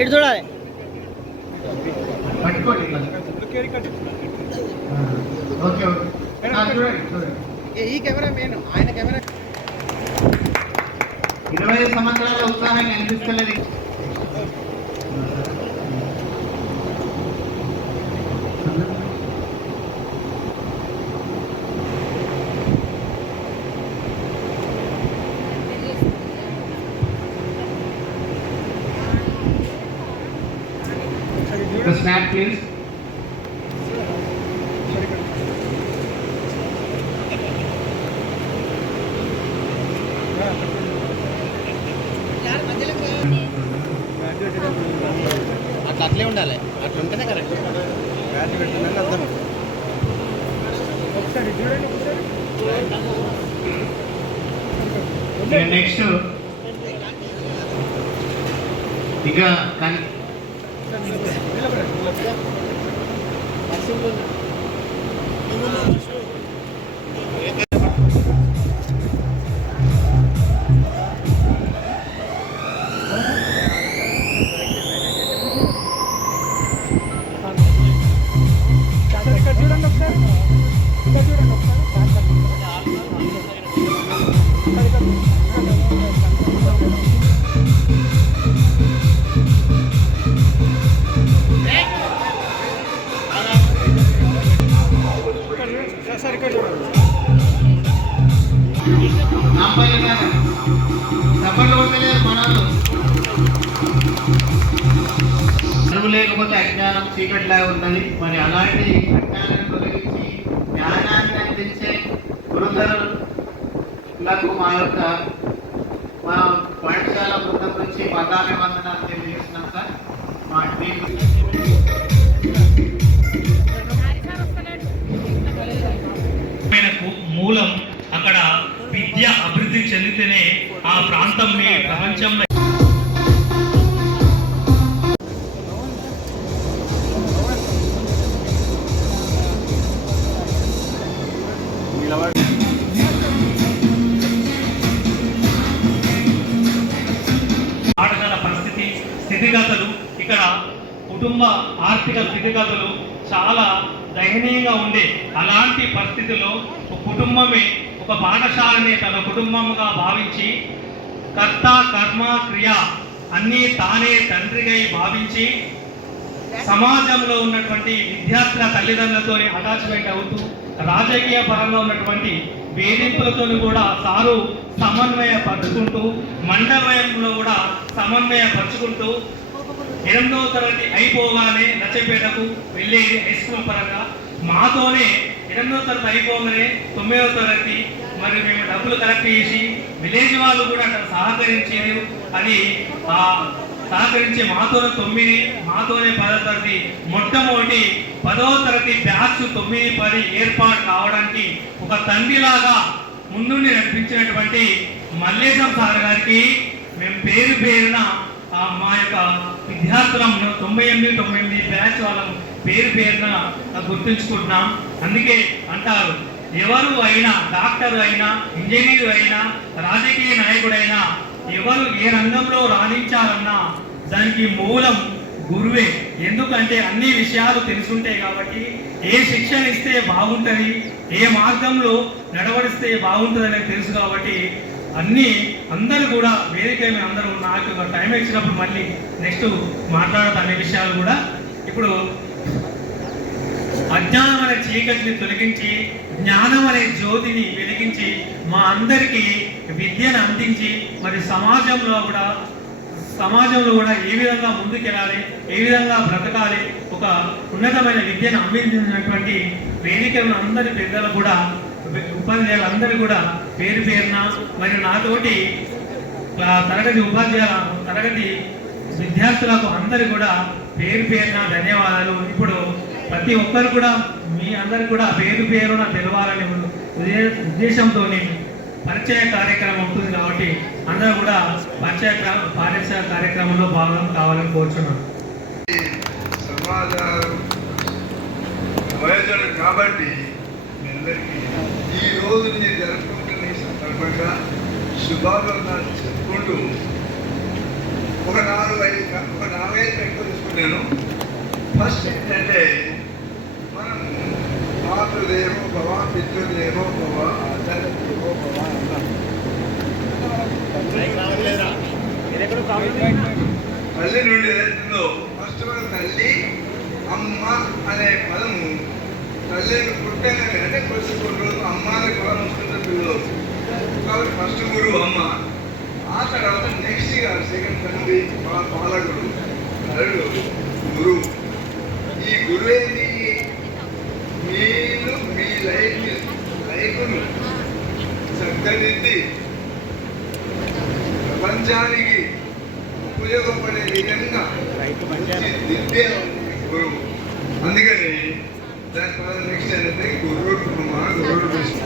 ఇటు చూడాలి. పట్టుకోండి. Okay okay. ఈ కెమెరా మెయిన్, ఆయన కెమెరా 20 సంవత్సరాల ఉత్సాహం కనిపిస్తలేదు. Snap please. అట్లే ఉండాలి, అట్లా ఉంటేనే కరెక్ట్. నెక్స్ట్ ఇక కానీ చూడండి ఒకసారి, చూడండి ఒకసారి. చదువు లేకపోతే అజ్ఞానం చీకటిలాగా ఉన్నది. మరి అలాంటి అజ్ఞానాన్ని తొలగించి జ్ఞానాన్ని అందించే గురువులకు మా పాఠశాల బృందం నుంచి పదాభివందనాలు తెలియజేస్తున్నాం సార్. మా టీం మూలం అక్కడ విద్య అభివృద్ధి చెందితేనే ఆ ప్రాంతం ప్రపంచంలో పాఠశాల పరిస్థితి స్థితిగతులు, ఇక్కడ కుటుంబ ఆర్థిక స్థితిగతులు చాలా దయనీయంగా ఉండే. అలాంటి పరిస్థితుల్లో ఒక కుటుంబమే ఒక పాఠశాలని తన కుటుంబంగా భావించి కర్త కర్మ క్రియ అన్నీ తానే తండ్రిగా భావించి సమాజంలో ఉన్నటువంటి విద్యార్థుల తల్లిదండ్రులతో అటాచ్మెంట్ అవుతూ రాజకీయ పరంగా ఉన్నటువంటి వేధింపులతో కూడా సారు సమన్వయపరుచుకుంటూ మండలంలో కూడా సమన్వయపరుచుకుంటూ 8వ తరగతి అయిపోగానే నచ్చపేటకు వెళ్ళేది హై స్కూల్ పరంగా. మాతోనే 8వ తరగతి అయిపోగానే 9వ తరగతి మరి మేము డబ్బులు కలెక్ట్ చేసి విలేజ్ వాళ్ళు కూడా అక్కడ సహకరించేది అని సహకరించి మాతోనే 9, మాతోనే 10వ తరగతి మొట్టమొదటి 10వ తరగతి బ్యాచ్ 9, 10 ఏర్పాటు కావడానికి ఒక తండ్రిలాగా ముందుండి నడిపించినటువంటి మల్లేశం సార్ గారికి మేము పేరు పేరున మా యొక్క విద్యార్థులం 98, 99 బ్యాచ్ వాళ్ళం పేరు పేరున గుర్తుంచుకుంటున్నాం. అందుకే అంటారు, ఎవరు అయినా డాక్టర్ అయినా ఇంజనీర్ అయినా రాజకీయ నాయకుడైనా ఎవరు ఏ రంగంలో రాణించాలన్నా దానికి మూలం గురువే. ఎందుకంటే అన్ని విషయాలు తెలుసుంటాయి కాబట్టి ఏ శిక్షణ ఇస్తే బాగుంటుంది, ఏ మార్గంలో నడవడిస్తే బాగుంటుంది అనేది తెలుసు కాబట్టి అందరూ కూడా వేదిక మీద అందరూ నాకు టైం ఇచ్చినప్పుడు మళ్ళీ నెక్స్ట్ మాట్లాడతా అనే విషయాలు కూడా. ఇప్పుడు అజ్ఞానం అనే చీకటిని తొలగించి జ్ఞానం అనే జ్యోతిని వెలిగించి మా అందరికీ విద్యను అందించి మరి సమాజంలో కూడా ఏ విధంగా ముందుకెళ్ళాలి, ఏ విధంగా బ్రతకాలి, ఒక ఉన్నతమైన విద్యను అందించినటువంటి వేదికలను అందరి పెద్దలు కూడా ఉపాధ్యాయులందరూ కూడా పేరు పేరున మరియు నాతోటి తరగతి విద్యార్థులకు అందరూ కూడా పేరు పేరున ధన్యవాదాలు. ఇప్పుడు ప్రతి ఒక్కరు కూడా మీ అందరు కూడా పేరు పేరున తెలవాలని ఉద్దేశంతో పరిచయ కార్యక్రమం ఉంటుంది కాబట్టి అందరూ కూడా పరిచయ కార్యక్రమంలో భాగం కావాలని కోరుచున్నాను. సమాజం వయోజనులు కాబట్టి మీ అందరికీ ఈ రోజుని జరుపుకుంటున్న ఈ సందర్భంగా శుభాకాంక్షలు చెప్పుకుంటూ ఒక 4-5 ఎక్కువ తీసుకున్నాను. ఫస్ట్ ఏంటంటే మనం మాతృదేవో భవ, పితృదేవో భవ, ఆచార్యదేవో భవ అన్నాం. తల్లి నుండి ఏదైతుందో ఫస్ట్ మన తల్లి అమ్మ అనే పదము తల్లిని పుట్టగానే అంటే కొన్ని రోజులు అమ్మ అనే పదం వస్తుంటే పిల్లలు కాబట్టి ఫస్ట్ గురువు అమ్మ, ఆ తర్వాత నెక్స్ట్ సెకండ్ తండ్రి పాలకుడు, థర్డ్ గురువు. ఈ గురువు ఏంటి? మీరు మీ లైఫ్ను చక్కదిద్ది ప్రపంచానికి ఉపయోగపడే విధంగా దిద్దే గురువు. అందుకని దాని తర్వాత నెక్స్ట్ ఏంటంటే గురువు బ్రహ్మ, గురువు విష్ణు.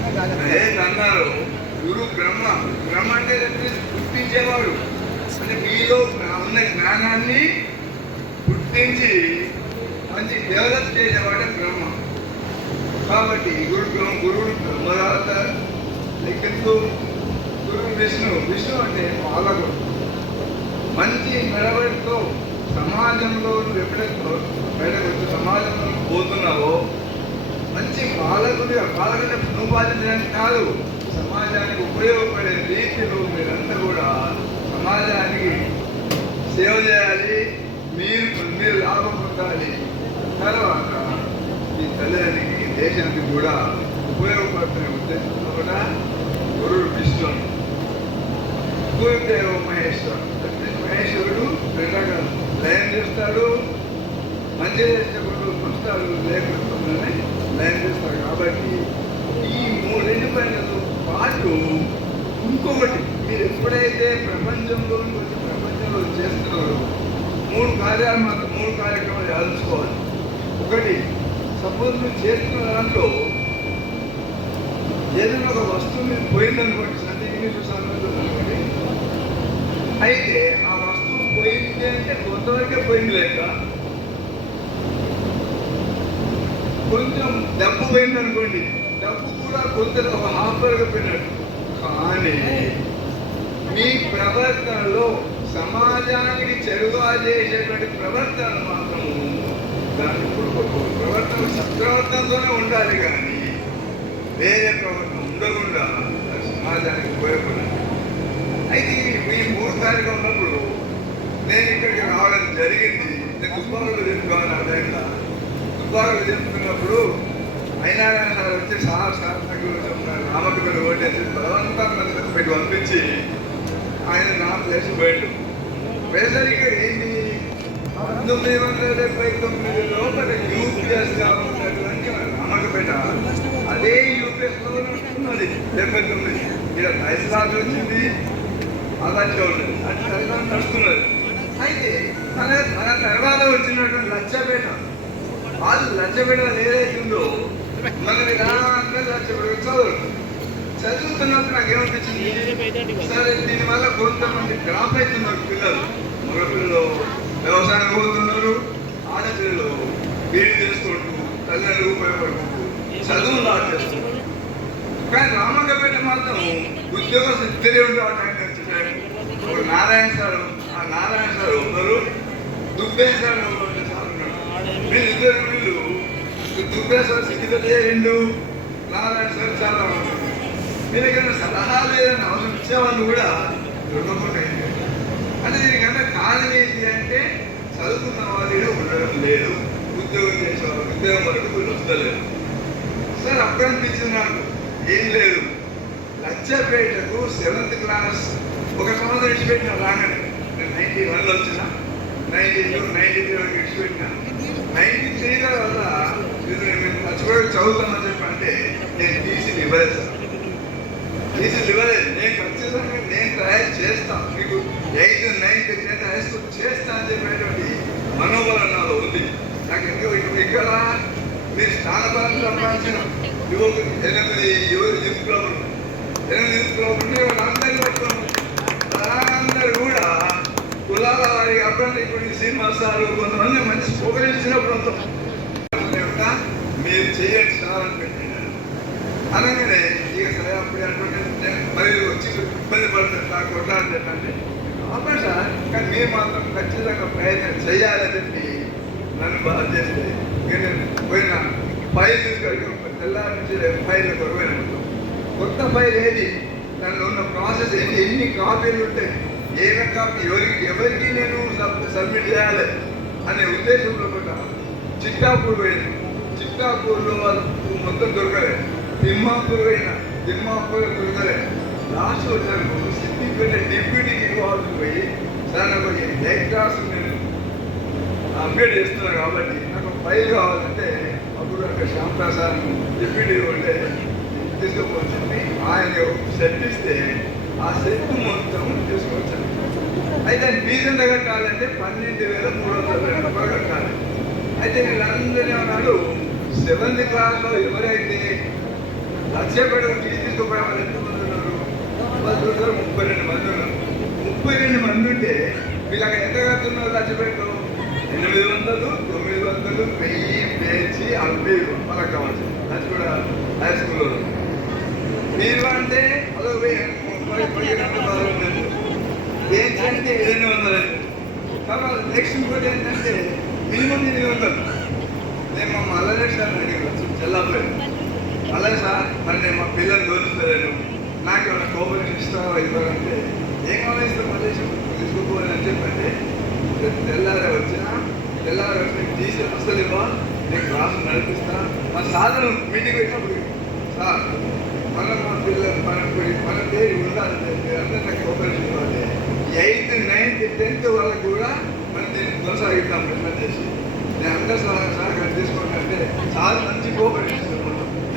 అన్నారు గురు బ్రహ్మ. బ్రహ్మ అంటే పుట్టించేవాడు, అంటే మీలో ఉన్న జ్ఞానాన్ని పుట్టించి మంచి డెవలప్ చేసేవాడే బ్రహ్మ. కాబట్టి గురువుడు బ్రహ్మదాత, లెక్కతో గురువు విష్ణు. విష్ణు అంటే పాలకుడు. మంచి మెడబడితో సమాజంలో నువ్వు ఎప్పుడైతే బయటకు వచ్చి సమాజంలో పోతున్నావో మంచి పాలకుడిగా, పాలకుడిని నువ్వు పాలించడానికి కాదు, సమాజానికి ఉపయోగపడే రీతిలో మీరంతా కూడా సమాజానికి సేవ చేయాలి, మీరు లాభం పొందాలి. తర్వాత ఈ తల్లిదండ్రికి దేశానికి కూడా ఉపయోగపడుతున్న ఉద్దేశంతో కూడా గురుడు విష్ణు. గురుదేవ మహేశ్వరు. మహేశ్వరుడు రెండగాలు లయం చేస్తాడు, మంచి చేసేటప్పుడు పుస్తాడు, లేకపోతే లయం చేస్తాడు. కాబట్టి ఈ రెండు పనులతో పాటు ఇంకొకటి మీరు ఎప్పుడైతే ప్రపంచంలో చేస్తున్నారో 3 కార్యక్రమాలు ఆలోచించుకోవాలి. ఒకటి, సపోజ్ మీరు చేస్తున్న దాంట్లో ఏదైనా ఒక వస్తువు మీరు పోయిందనుకోండి, అనుకోండి, అయితే ఆ వస్తువు పోయింది అంటే కొంతవరకే పోయింది లేక కొంచెం డబ్బు పోయింది అనుకోండి, డబ్బు కూడా కొంత ఒక హాఫర్గా పోయినట్టు. కానీ మీ ప్రవర్తనలో సమాజానికి చెడుగా చేసేటువంటి ప్రవర్తన మాత్రము దాని ప్రవర్తన సత్ప్రవర్తనతోనే ఉండాలి, కానీ వేరే ప్రవర్తన ఉండకుండా సమాజానికి ఉపయోగపడాలి. అయితే ఈ 3 తారీఖు ఉన్నప్పుడు నేను ఇక్కడికి రావడం జరిగింది. నేను దుబ్బాకలు చెప్పుకోవాలి. అదేంటా దుబ్బాకలు చెప్పుకున్నప్పుడు అయినా సార్ వచ్చి సార్ నాకు రామకృష్ణ ఓటేసి బలవంతంగా పెట్టి పంపించి ఆయన నా ప్లేస్ పోయాడు. వేసరికి ఏంటి 1979 లోపల యూపీఎస్గా ఉన్నటువంటి రామకపేట అదే యూపీఎస్లో ఉన్నది 79. ఇక్కడ హైదరాబాద్ వచ్చింది, అదంతా ఉన్నది, అది నడుస్తున్నది. అయితే మన తర్వాత వచ్చినటువంటి లచ్చపేట, వాళ్ళు లచ్చపేట ఏదైతుందో మన విధానంగా లచ్చపేట చదువుతున్నప్పుడు నాకు ఏమనిపించింది, సరే దీనివల్ల కొంతమంది డ్రాప్ అవుతున్నారు పిల్లలు. మగ పిల్లలు వ్యవసాయం పోతున్నారు, ఆడపిల్లలు వీడి తెలుసుకుంటూ తల్లిదండ్రులు ఉపయోగపడుకుంటూ చదువు చేస్తున్నారు. కానీ రామకపేట మాత్రం ఉద్యోగం ఇద్దరే ఉండేవాళ్ళు. ఒక నారాయణ సార్, ఆ నారాయణ సార్ ఉన్నారు, దుబ్బే సార్ వీళ్ళిద్దరు. వీళ్ళు దుబ్బే సార్ సిద్ధితే 2, నారాయణ సార్ చాలా ఉన్నారు. మీరు ఎక్కడ సలహాలు ఏదైనా అవసరం ఇచ్చేవాళ్ళు కూడా దొరకకుండా. అంటే దీనికంటే కారణం ఏంటి అంటే చదువుకున్న వాళ్ళు ఉండడం లేదు, ఉద్యోగం చేసేవాళ్ళు ఉద్యోగం వరకు వీళ్ళు వస్తలేదు. సార్ అప్పుడు అనిపించింది నాకు, ఏం లేదు లచ్చపేటకు 7th క్లాస్ ఒక సంవత్సరం ఇచ్చిపెట్టిన రాగానే. నేను 91లో వచ్చిన, 92, 93 వరకు ఇచ్చిపెట్టిన. 93 వల్ల లచ్చపేట చదువుతామని చెప్పి అంటే నేను టీసీలు ఇవ్వలేదు సార్. టీసీలు ఇవ్వలేదు. నేను ఖచ్చితంగా నేను తయారు చేస్తాను, మీకు 8th, 9th, 10th high school చేస్తా అని చెప్పేటువంటి మనోబలం నాలో ఉంది. నాకు ఎందుకు ఇక్కడ మీరు స్థానబలం సంపాదించిన యువకులు 8 యూత్ క్లబ్లు, 8 యూత్ క్లబ్ ఉంటే వాళ్ళందరినీ పట్టుకున్నాం. వాళ్ళందరూ కూడా కులాల వారికి అప్పుడు ఇప్పుడు శ్రీనివాసాలు కొంతమంది మంచి పొగలిచ్చినప్పుడు మీరు చేయండి సార్ అని పెట్టినాను. అనగానే ఇక సరే అప్పుడు అనుకుంటే మరి వచ్చి ఇబ్బంది పడుతుంది నాకు కొట్టాలని చెప్పండి. అప్పుడు సార్ కానీ మీరు మాత్రం ఖచ్చితంగా ప్రయత్నం చేయాలని చెప్పి నన్ను బాగా చేస్తే నేను పోయిన ఫైల్ తీసుకొని తెల్లారి నుంచి ఫైల్ కొరవైన కొత్త ఫైల్ ఏది దానిలో ఉన్న ప్రాసెస్ ఎన్ని కాపీలు ఉంటాయి, ఏమే కాపీ ఎవరికి నేను సబ్మిట్ చేయాలి అనే ఉద్దేశంలో కూడా చిట్టాపూర్ పోయింది. చిట్టాపూర్లో వాళ్ళు మొత్తం దొరకలేదు. తిమ్మాపూర్ పోయినా తిమ్మాపూర్ దొరకలేదు. లాస్ట్ వచ్చాను సిద్దిపేట డిప్యూటీ ఇన్వాల్వ్ పోయి సార్ నాకు ఎగ్జామ్స్ నేను అప్డేట్ చేస్తున్నాను కాబట్టి నాకు ఫైల్ కావాలంటే అప్పుడు అక్కడ శ్యాంప్రసాద్ డిప్యూటీ ఉంటే తీసుకుపోతుంది. ఆయన సెట్ ఇస్తే ఆ సెట్ మొత్తం తీసుకొచ్చాను. అయితే ఫీజు ఎంత కట్టాలంటే 12,302 రూపాయలు కట్టాలి. అయితే వీళ్ళందరినీ అన్నాడు 7th క్లాస్లో ఎవరైతే లక్ష్యపేట ఫీజు తీసుకోవడం ఎంతమంది ఉన్నారు? 32 మంది ఉన్నారు. 32 మంది ఉంటే వీళ్ళకి ఎంత కడుతున్నారు? లక్ష్యపేటలో 800, 900, 1000 పేర్చి 60 రూపాయలకు కావచ్చు. అది కూడా హై స్కూల్లో మీరు అంటే అదొక 32 పేర్చి అంటే 800. తర్వాత నెక్స్ట్ ఇంకోటి ఏంటంటే మినిమం 800. నేను మా మల్లరేశ్వరం అడిగాను చెల్లాపేట. అలాగే సార్ మరి నేను మా పిల్లలు దోచుకోలేను, నాకు ఏమైనా కోపరేషన్ ఇస్తావా ఇవ్వాలంటే ఏం కావాలి మల్లేశ్వరం తీసుకోపోవాలని చెప్పంటే తెల్లారే వచ్చినా తీసి అసలు ఇవ్వ నేను క్లాసు నడిపిస్తా. మా సాధన మీటింగ్ వచ్చినప్పుడు సార్ మనం మా పిల్లలు మన పేరు ఉండాలంటే అందరూ నాకు కోపరేషన్ ఇవ్వాలి. 8th, 9th, 10th వాళ్ళకు కూడా మనం దీన్ని కొనసాగిద్దాం ప్రయత్నం చేసి నేను అందరూ సహకారం తీసుకోండి అంటే చాలా మంచి కోపరేషన్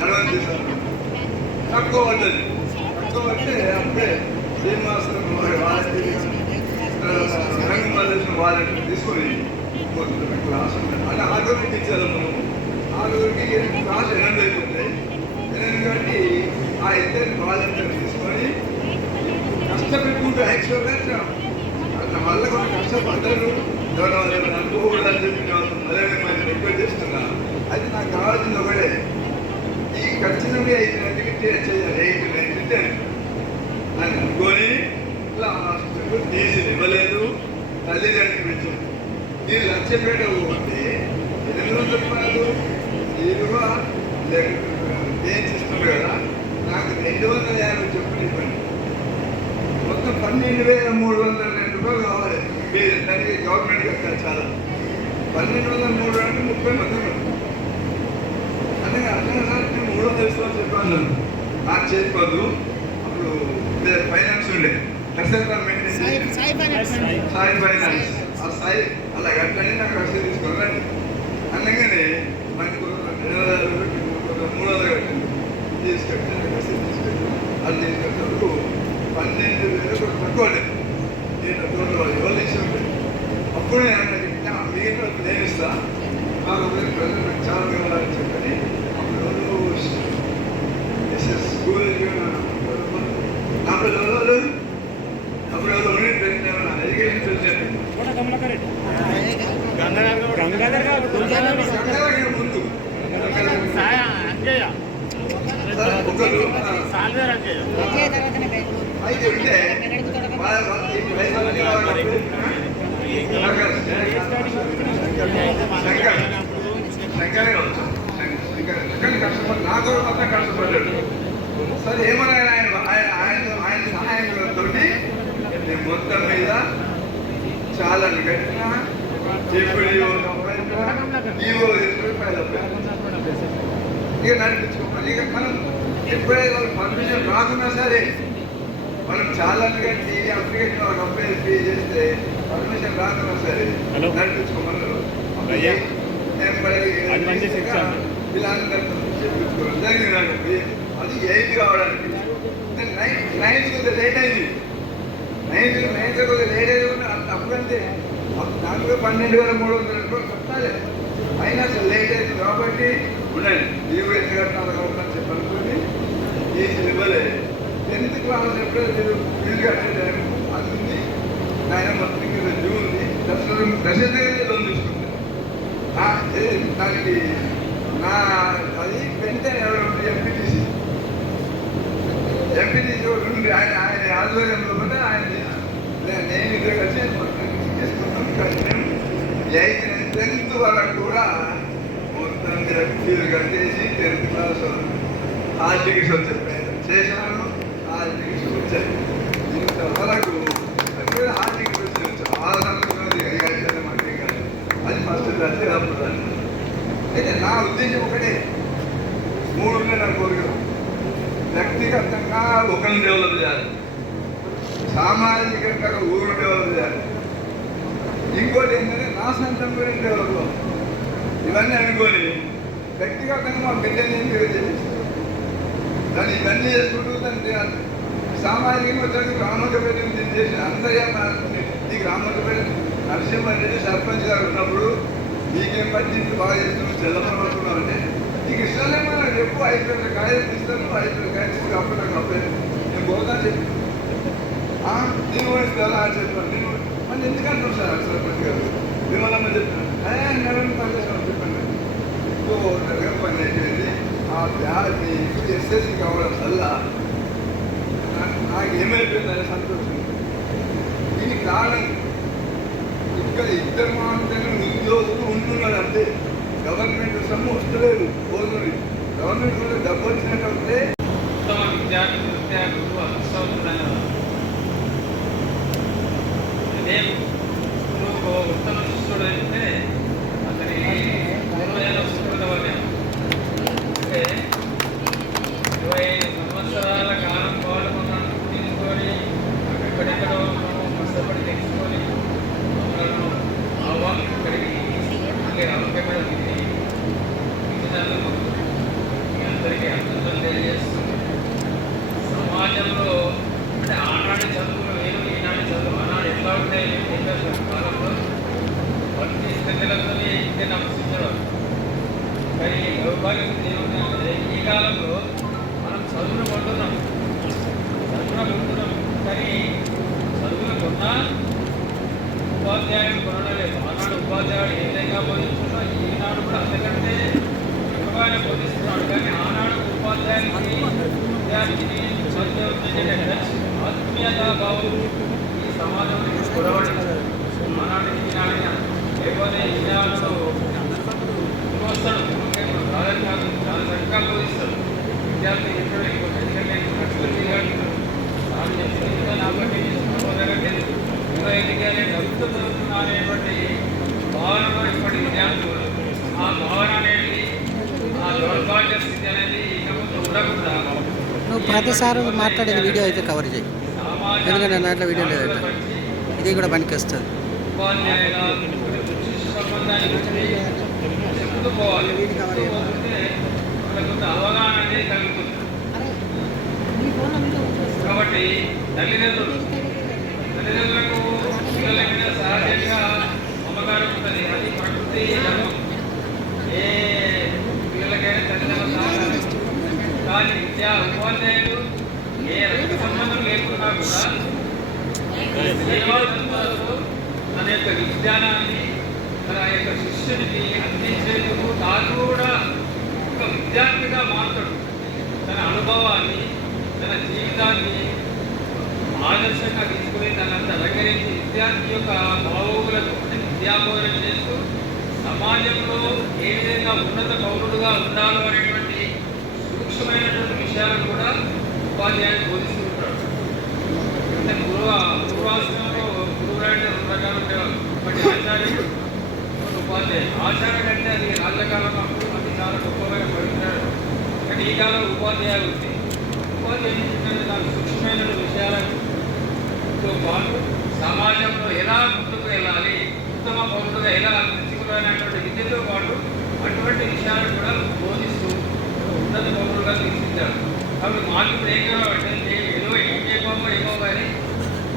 నడవండి సార్. తక్కువ పడ్డది. తక్కువ అంటే అప్పుడే శ్రీనివాసం రంగమల్లేశ్వరం వాలంటీర్ తీసుకొని క్లాస్ ఉంటాయి అంటే 6 టీచర్లు మనం 6కి క్లాస్ 8 అవుతుంది. 8 కాబట్టి ఆ 2 వాలంటీర్ తీసుకొని కష్టపెట్టుకుంటూ యాక్చువల్గా వల్ల కూడా కష్టపడ్డారు. ఎవరు అనుకోకూడదని చెప్పి మళ్ళీ మిమ్మల్ని రిక్వెస్ట్ చేస్తున్నా. అది నాకు కావాల్సింది ఒకటే, ఈ ఖచ్చితంగా 8 చేయాలి. 8, 9, 10 అని అనుకొని లాస్ట్ తీసి ఇవ్వలేదు. తల్లిదండ్రులు పెంచారు. మీరు లక్ష్యపేట పోతే 800 రూపాయలు తీరుగా ఏం చేస్తున్నారు కదా, నాకు 250 చెప్పులు ఇవ్వండి. మొత్తం 12,302 రూపాయలు కావాలి. మీరు దానికి గవర్నమెంట్ కట్టాలి. చాలా 12,300 అంటే 30 మంది ఉన్నారు. అందుకే అట్లా సార్ నేను 300 ఇస్తామని చెప్పాను. నాకు చేసుకోవద్దు. అప్పుడు ఫైనాన్స్ ఉండే సాయి ఫైనాన్స్ ఆ సాయి అలా కట్టని నాకు రసీదు తీసుకోవాలండి. అందుకని మనకు 300 కట్టండి తీసుకెళ్ళి రసీదు తీసుకెళ్ళి అది తీసుకెళ్ళినప్పుడు 12,000 కూడా తక్కువ నేను టోటల్ ఎవరు తీసి ఉంటాయి. అప్పుడు నేను మీరు నేను ఇస్తా నాకు ప్రజలు చాలా కావాలని చెప్పని అప్పుడు స్కూల్ అప్పుడు ఎడ్యుకేషన్ ముందు అయితే ఉంటే కష్టపడి నాకు మొత్తం కష్టపడ్డాడు. సరే ఏమన్నా ఆయన సహాయంతో నేను మొత్తం మీద చాలా కట్టిన డిఓ ఇక నడిపించుకోవాలి. ఇక మనం ఎప్పుడైతే వాళ్ళు పర్మిషన్ రాకున్నా సరే మనం చాలా కట్టి అప్లికేషన్ వాళ్ళకి అప్లై పే చేస్తే పర్మిషన్ రాకున్నా సరే నడిపించుకోమన్నారు. వీళ్ళందరూ చెప్పించుకోవాలి జరిగింది. అది 8 కావడానికి 9 కొద్దిగా లేట్ అయింది. 9 కొద్దిగా లేట్ అయింది. అప్పుడంటే దాంట్లో 12,300 రూపాయలు కట్టాలి. అయినా అసలు లేట్ అయింది కాబట్టి ఉండండి లీవ్ ఎంత కట్టాలి కాబట్టి చెప్పనుకోండి ఈ ఇవ్వలే. 10th క్లాస్ ఎప్పుడైతే మీరు ఫీజు కట్టే అది ఉంది. ఆయన మొత్తం డ్యూ ఉంది. దశ లోన్ తీసుకుంటాను. దానికి నా అది పెంటే ఎంపీటీసీ ఆయన ఆధ్వర్యంలో కూడా ఆయన నేను ఇద్దరు కలిసి చికిత్స వచ్చాయి చేశాను, ఆ చికిత్స వచ్చాయి. ఇంతవరకు ఆ చికిత్స వచ్చాయి. ఆ సందర్భంగా మనకి కాదు, అది ఫస్ట్ దశ అప్పుడు. అయితే నా ఉద్దేశం ఒకటే, 3 ఉన్నాయి నా కోరిక. వ్యక్తిగతంగా ఒకరిని డెవలప్ చేయాలి, సామాజికంగా ఊరు డెవలప్ చేయాలి, ఇంకోటి ఏంటంటే నా సొంతం గురించి డెవలప్ అవ్వాలి. ఇవన్నీ అనుకొని వ్యక్తిగతంగా మా బిడ్డని చేపిస్తారు. దాన్ని ఇవన్నీ చేసుకుంటూ దాన్ని సామాజికంగా వచ్చి రామకపేట చేసి అందరూ ఈ రామకపేట నరసింహారెడ్డి సర్పంచ్ గారు ఉన్నప్పుడు నీకేం పట్టింది బాగా చేస్తున్నావు, చెల్లమనుకున్నావు అంటే నీకు ఇష్టమేమో నాకు చెప్పు, 5 గంటల కాయలు ఇస్తాను, 5 గంటల కాయలు ఇస్తే అప్పుడు నాకు అప్పుడు నేను పోతా చెప్పి నేను కూడా ఇస్తాను అని చెప్పాను. నేను మళ్ళీ ఎందుకంటున్నాను సార్ సర్పంచ్ గారు విమలమ్మ చెప్పాను, నెలను పనిచేసాను చెప్పండి. నెలగా పని అయిపోయింది. ఆ వ్యాధి ఎస్ఎస్సి కావడం వల్ల నాకు ఏమైపోయిందని సంతోషం. దీనికి కారణం ఇక్కడ 2 మాత్రమే ఉద్యోగులు ఉంటున్నారు అంటే గవర్నమెంట్ సొమ్ము వస్తలేదు. పోతుంది గవర్నమెంట్ కూడా డబ్బు వచ్చినట్టు ఉత్తమ విద్యార్థులు అసౌకర్యంగా అదే గురువు ఉత్తమ శిష్యుడు అయితే అతని పూర్వజన సుకృత వల్లే. అంటే 25 సంవత్సరాల కాలం పాటు మనం తీసుకొని ఎక్కడెక్కడో కష్టపడి తెచ్చుకొని మనను ఆహ్వానం ఇక్కడికి ఆరోగ్యమైన మీ అందరికీ అర్థం తెలియజేస్తుంది. సమాజంలో అంటే ఆనాటి చదువులు వేరు, ఈనాటి చదువు ఆనాడు ఎట్లా ఉంటాయి కాలంలో ప్రతి స్థితులతో ఇంతే నమస్కరించడం. కానీ దౌర్భాగ్యం ఏముందంటే ఈ కాలంలో మనం చదువును కొంటున్నాం, కానీ చదువులు కొన్నా ఉపాధ్యాయుడు కొనడం లేదు. ఆనాడు ఉపాధ్యాయుడు ఏ విధంగా బోధిస్తున్నా ఈనాడు కూడా అంతకంటే ఎక్కువగానే బోధిస్తున్నాడు. కానీ ఆనాడు ఉపాధ్యాయుడికి విద్యార్థిని చదువు ఆత్మీయత భావం ఈ సమాజంలో కొరవడించారు. ఆనాడు ఈనాడు లేకపోతే ఈనాడు వస్తాడు చాలా చక్కగా బోధిస్తాడు. విద్యార్థి ఎక్కడ ఎందుకంటే డబ్బుతో చదువుతున్నా అనేటువంటి భావనలో ఇప్పటి విద్యార్థులు ఆ భావన అనేది ఆ దౌర్భాగ్య స్థితి అనేది ఇక ముందు ఉండకుండా నువ్వు ప్రతిసారి మాట్లాడేది వీడియో అయితే కవర్ చేయి, ఎందుకంటే దాంట్లో వీడియో లేదంట, ఇది కూడా పనికి వస్తుంది. ఉపాధ్యాయుల సంబంధాన్ని గురించి చెప్తూ పోవాలి. కొంత అవగాహన అనేది కలుగుతుంది. కాబట్టి తల్లిదండ్రులకు పిల్లల మీద సహజంగా మమకారం ఉంటుంది. అది ప్రకృతి ధర్మం. ఏ పిల్లలకైనా తల్లిదండ్రులు సహకారం. కానీ ఉపాధ్యాయులు ఏ రక్త సంబంధం లేకున్నా కూడా తన యొక్క విజ్ఞానాన్ని తన యొక్క శిష్యునికి అందించేందుకు తాను కూడా ఒక విద్యార్థిగా మారుతాడు. తన అనుభవాన్ని, తన జీవితాన్ని ఆదర్శంగా తీసుకుని తనంత రంగరించి విద్యార్థి యొక్క బాగోగులకు అంటే విద్యాబోధన చేస్తూ సమాజంలో ఏ విధంగా ఉన్నత పౌరుడుగా ఉండాలో అనేటువంటి సూక్ష్మమైనటువంటి విషయాలను కూడా ఉపాధ్యాయులు బోధిస్తూ ఉంటాడు. అంటే పూర్వాశ్రమంలో గురువులంటే 2 రకాలు ఉండేవాళ్ళు. ఒకటి ఆచార్యుడు, ఉపాధ్యాయుడు. ఆచార్యుడు అంటే అది రాజ్యకాలం అప్పుడు అది చాలా గొప్పగా పడుతున్నాడు. కానీ ఈ కాలం ఉపాధ్యాయులు ఉంది. ఉపాధ్యాయులు నాకు సూక్ష్మమైన విషయాలతో పాటు సమాజంలో ఎలా ముందుకు వెళ్ళాలి, ఉత్తమ పౌరుడుగా ఎలా తెచ్చుకోవాలనేటువంటి విద్యతో పాటు అటువంటి విషయాలను కూడా బోధిస్తూ ఉన్నత పౌరులుగా తీర్చిదిద్దాడు. కాబట్టి మాకు ఇప్పుడు ఏం కావాలంటే ఏదో ఏం చేయబోమో కానీ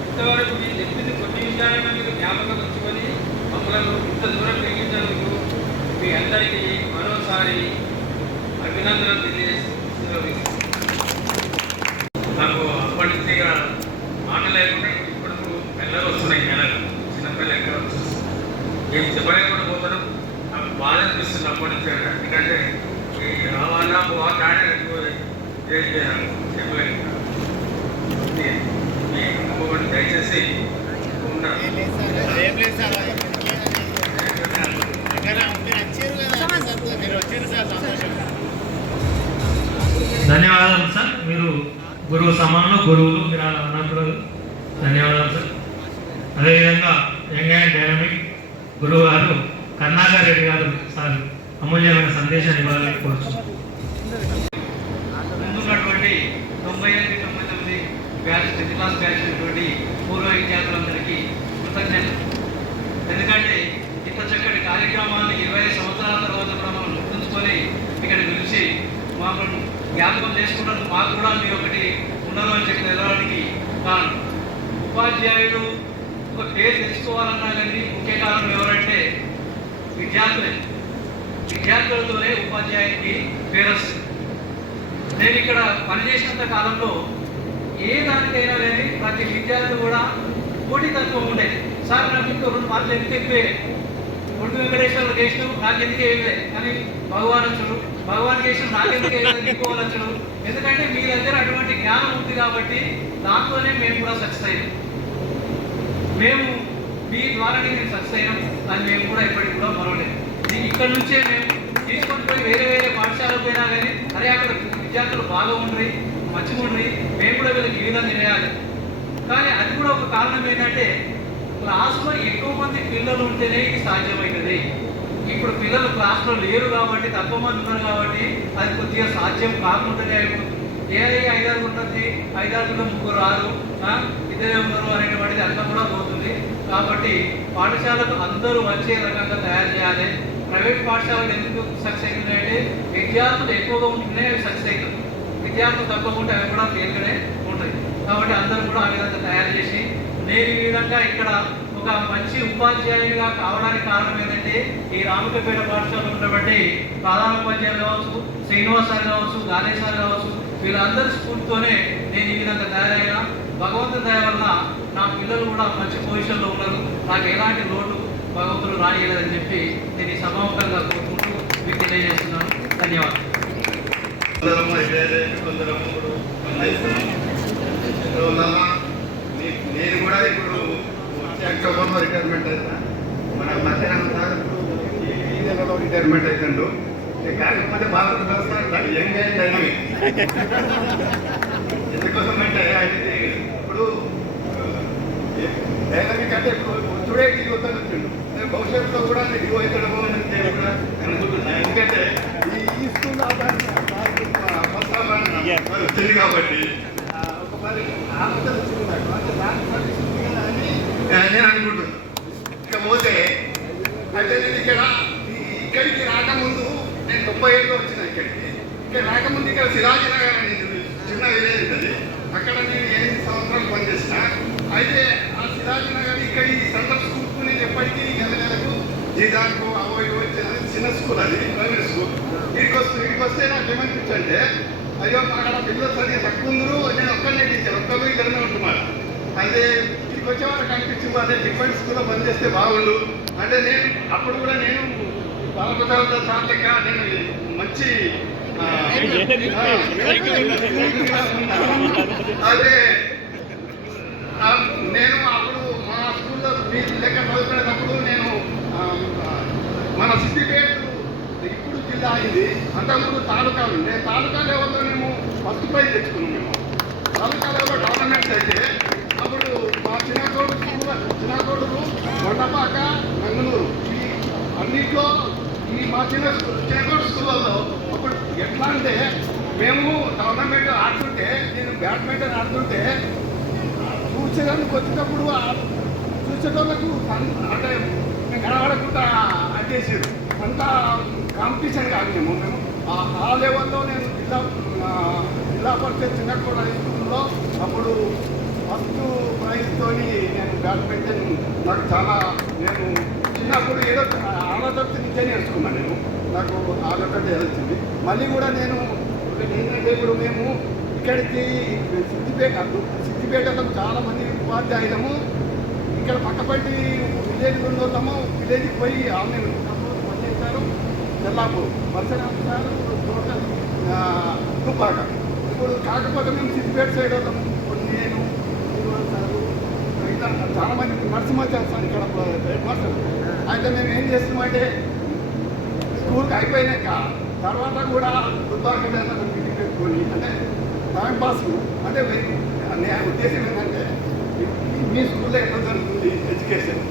ఇంతవరకు మీరు చెప్పింది కొన్ని విషయాలను మీరు జ్ఞాపకం ఉంచుకొని మమ్మల్ని ఇంత దూరం పెంచించినందుకు మీ అందరికీ మరోసారి అభినందనలు తెలియజేస్తున్నాను. నాకు అప్పటి నుంచి మాట లేకుండా ఇప్పుడు పిల్లలు వస్తున్నాయి. నెలలు చిన్నపిల్లలు ఎక్కడ ఏం చెప్పలేకుండా పోతారు. నాకు బాధ అనిపిస్తుంది అప్పటి నుంచి. ఎందుకంటే రావాలా పోవాలా చెప్పలేదు. మీ అనుకోకుండా దయచేసి నా ధన్యవాదాలు సార్. మీరు గురువు సమానంలో గురువులు, మీరు అలా అన్నప్పుడు ధన్యవాదాలు సార్. అదేవిధంగా యంగ్ అండ్ డైనమిక్ గురువు గారు కరుణాకర్ రెడ్డి గారు సార్ అమూల్యమైన సందేశాన్ని ఇవ్వాలని కోరుతున్నాను. ముందున్నటువంటి 98-99 బ్యాచ్ 10th క్లాస్ బ్యాచ్ ఉన్నటువంటి పూర్వ విద్యార్థులందరికీ కృతజ్ఞతలు. ఎందుకంటే ఇంత చక్కటి కార్యక్రమాన్ని 20 సంవత్సరాల తర్వాత కూడా మనం గుర్తుంచుకొని ఇక్కడ పిలిచి మమ్మల్ని జ్ఞాపకం చేసుకున్నందుకు మాకు కూడా మీరు ఒకటి ఉన్నారు అని చెప్పి తెలవడానికి కారణం. ఉపాధ్యాయుడు ఒక పేరు తెచ్చుకోవాలన్నా కానీ ముఖ్య కారణం ఎవరంటే విద్యార్థులే. విద్యార్థులతోనే ఉపాధ్యాయునికి పేరు వస్తుంది. నేను ఇక్కడ పనిచేసినంత కాలంలో ఏ దానికైనా కానీ ప్రతి విద్యార్థి కూడా పోటీతత్వం ఉండేది. సార్ నాకు ఇంకా 2 మార్కులు ఎందుకు ఎక్కువే, 2 వెంకటేశ్వర్లు చేసినావు నాకు ఎందుకు వేయలే అని భగవాన్ వచ్చుడు, భగవాన్ చేసిన నాకు ఎందుకు వేయలేదు ఇంకోవచ్చుడు. ఎందుకంటే మీ దగ్గర అటువంటి జ్ఞానం ఉంది కాబట్టి దాంతోనే మేము కూడా సక్సెస్ అయ్యాం. మేము మీ ద్వారానే మేము సక్సెస్ అయినాం అని మేము కూడా ఇప్పటికి కూడా మరవలేదు. ఇక్కడ నుంచే మేము తీసుకొని పోయి వేరే వేరే పాఠశాలకు పోయినా కానీ అరే అక్కడ విద్యార్థులు బాగా ఉండరు, మంచిగా ఉండరు, మేము కూడా వీళ్ళకి ఈ విధంగా చేయాలి. కానీ అది కూడా ఒక కారణం ఏంటంటే క్లాస్లో ఎక్కువ మంది పిల్లలు ఉంటేనే ఇది సాధ్యమవుతుంది. ఇప్పుడు పిల్లలు క్లాస్లో లేరు కాబట్టి, తక్కువ మంది ఉన్నారు కాబట్టి అది కొద్దిగా సాధ్యం కాకుండానే అయిపోతుంది. ఏదై 5-6 ఉన్నది, 5-6లో 3 రారు, 2 ఉన్నారు అనేటువంటిది అర్థం కూడా పోతుంది. కాబట్టి పాఠశాలకు అందరూ వచ్చే రకంగా తయారు చేయాలి. ప్రైవేట్ పాఠశాలలు ఎందుకు సక్సెస్ అవుతున్నాయంటే విద్యార్థులు ఎక్కువగా ఉంటేనే అవి సక్సెస్ అవుతుంది, విద్యార్థులు తక్కువ ఉంటే అవి కూడా ఫెయిల్గానే ఉంటాయి. కాబట్టి అందరూ కూడా ఆ విధంగా తయారు చేసి నేను ఈ విధంగా ఇక్కడ ఒక మంచి ఉపాధ్యాయునిగా కావడానికి కారణం ఏంటంటే ఈ రామకపేట పాఠశాలలో ఉన్నటువంటి ప్రధాన ఉపాధ్యాయులు కావచ్చు, శ్రీనివాస్ సార్ కావచ్చు, గాలేష్ సార్ కావచ్చు, వీళ్ళందరి స్కూల్తోనే నేను ఈ విధంగా తయారైనా. భగవంతుని దయ వల్ల నా పిల్లలు కూడా మంచి పొజిషన్లో ఉన్నారు. నాకు ఎలాంటి లోటు భగవంతుడు రానియలేదని చెప్పి నేను ఈ సమాముఖంగా కోరుకుంటూ మీకు తెలియజేస్తున్నాను. ధన్యవాదాలు. నేను కూడా ఇప్పుడు అక్టోబర్లో రిటైర్మెంట్ అవుతా. మన మధ్యాహ్నం సార్ ఈ నెలలో రిటైర్మెంట్ అవుతుండు. కాకపోతే భారత వ్యవస్థ యంగ్ అండ్ డైనమిక్. ఎందుకోసం అంటే అయితే ఇప్పుడు డైనమిక్ అంటే ఇప్పుడు టుడే దిగుతాను వచ్చిండు. నేను భవిష్యత్తులో కూడా నేను దిగు అవుతాడమో అని కూడా అనుకుంటున్నాను. ఎందుకంటే ఈ స్కూల్ వచ్చింది కాబట్టి ఒక 10 ఆలోచన వచ్చింది నాకు. అంటే దాని పరిస్థితి కదా అని నేను అనుకుంటున్నాను. ఇకపోతే అయితే నేను ఇక్కడికి రాకముందు నేను 97లో వచ్చిన ఇక్కడ రాకముందు ఇక్కడ సిరాజీనగర్ అని చిన్న విలేజ్ ఉంటుంది. అక్కడ నేను 8 సంవత్సరాలు పనిచేసిన. అయితే ఆ సిరాజీనగర్ ఇక్కడ ఈ సెంట్రల్ స్కూల్కు నేను ఎప్పటికీ నెలకు జీతాకు వచ్చిన చిన్న స్కూల్, అది ప్రైవేట్ స్కూల్. వీడికి వస్తే నాకు ఏమనిపించంటే అయ్యో అక్కడ పిల్లలు సరిగ్గా తక్కువ ఉందరు, నేను ఒక్కరినే టీచర్, ఒక్కరు ఇద్దరినే ఉంటున్నారు. అయితే ఇక్కడికి వచ్చేవారు కనిపించింది అదే డిఫరెంట్ స్కూల్లో పనిచేస్తే బాగుండు అంటే నేను అప్పుడు కూడా నేను బాలప్రసాద్ సార్ లెక్క నేను మంచి అదే నేను అప్పుడు మా స్కూల్లో లెక్క చదువుకునేటప్పుడు నేను మన సిద్దిపేట ఇప్పుడు జిల్లా అయింది, అంతకుముందు తాలూకాలు. నేను తాలూకా లెవెల్లో మేము ఫస్ట్ ప్రైజ్ తెచ్చుకున్నాం. మేము తాలూకా లెవెల్లో టోర్నమెంట్స్ అయితే అప్పుడు మా చిన్నకోడులు కొండపాక, నంగనూరు ఈ అన్నింటిలో ఈ మా చిన్నకోడు స్కూళ్ళలో అప్పుడు ఎట్లా అంటే మేము టోర్నమెంట్ ఆడుతుంటే, నేను బ్యాడ్మింటన్ ఆడుతుంటే చూసేదానికి వచ్చినప్పుడు చూసేటోళ్ళకు అంటే కనబడకుండా అడ్డేసారు. అంతా కాంపిటీషన్ కాదు. మేము ఆ లెవెల్లో నేను జిల్లా పరిషత్ చిన్నకోడ హై స్కూల్లో అప్పుడు ఫస్ట్ ప్రైజ్తో నేను బ్యాడ్మింటన్ నాకు చాలా నేను చిన్నప్పుడు ఏదో ఆలోచన నుంచే నేర్చుకున్నాను. నేను నాకు ఆలోచన వచ్చింది. మళ్ళీ కూడా నేను ఏంటంటే ఇప్పుడు మేము ఇక్కడికి సిద్దిపేటలో చాలామంది ఉపాధ్యాయులము ఇక్కడ పక్కపట్టి విలేజ్ ఉండోళ్ళము విలేజ్కి పోయి ఆమె పనిచేస్తారు. తెల్లాపూర్ పరశురామ సార్ టోటల్ తుపాక. ఇప్పుడు కాకపోతే మేము సిద్దిపేట సైడ్ వాళ్ళము. ఇప్పుడు నేను సారు ఇంకా చాలామంది నరసింహాచార్య సార్ ఇక్కడ హెడ్ మాస్టర్. అయితే మేము ఏం చేస్తున్నామంటే స్కూల్కి అయిపోయినాక తర్వాత కూడా తుపాక పెట్టుకొని అంటే టైం పాస్ అంటే నేను ఉద్దేశం ఏంటంటే మీ స్కూల్లో ఎట్లా జరుగుతుంది ఎడ్యుకేషన్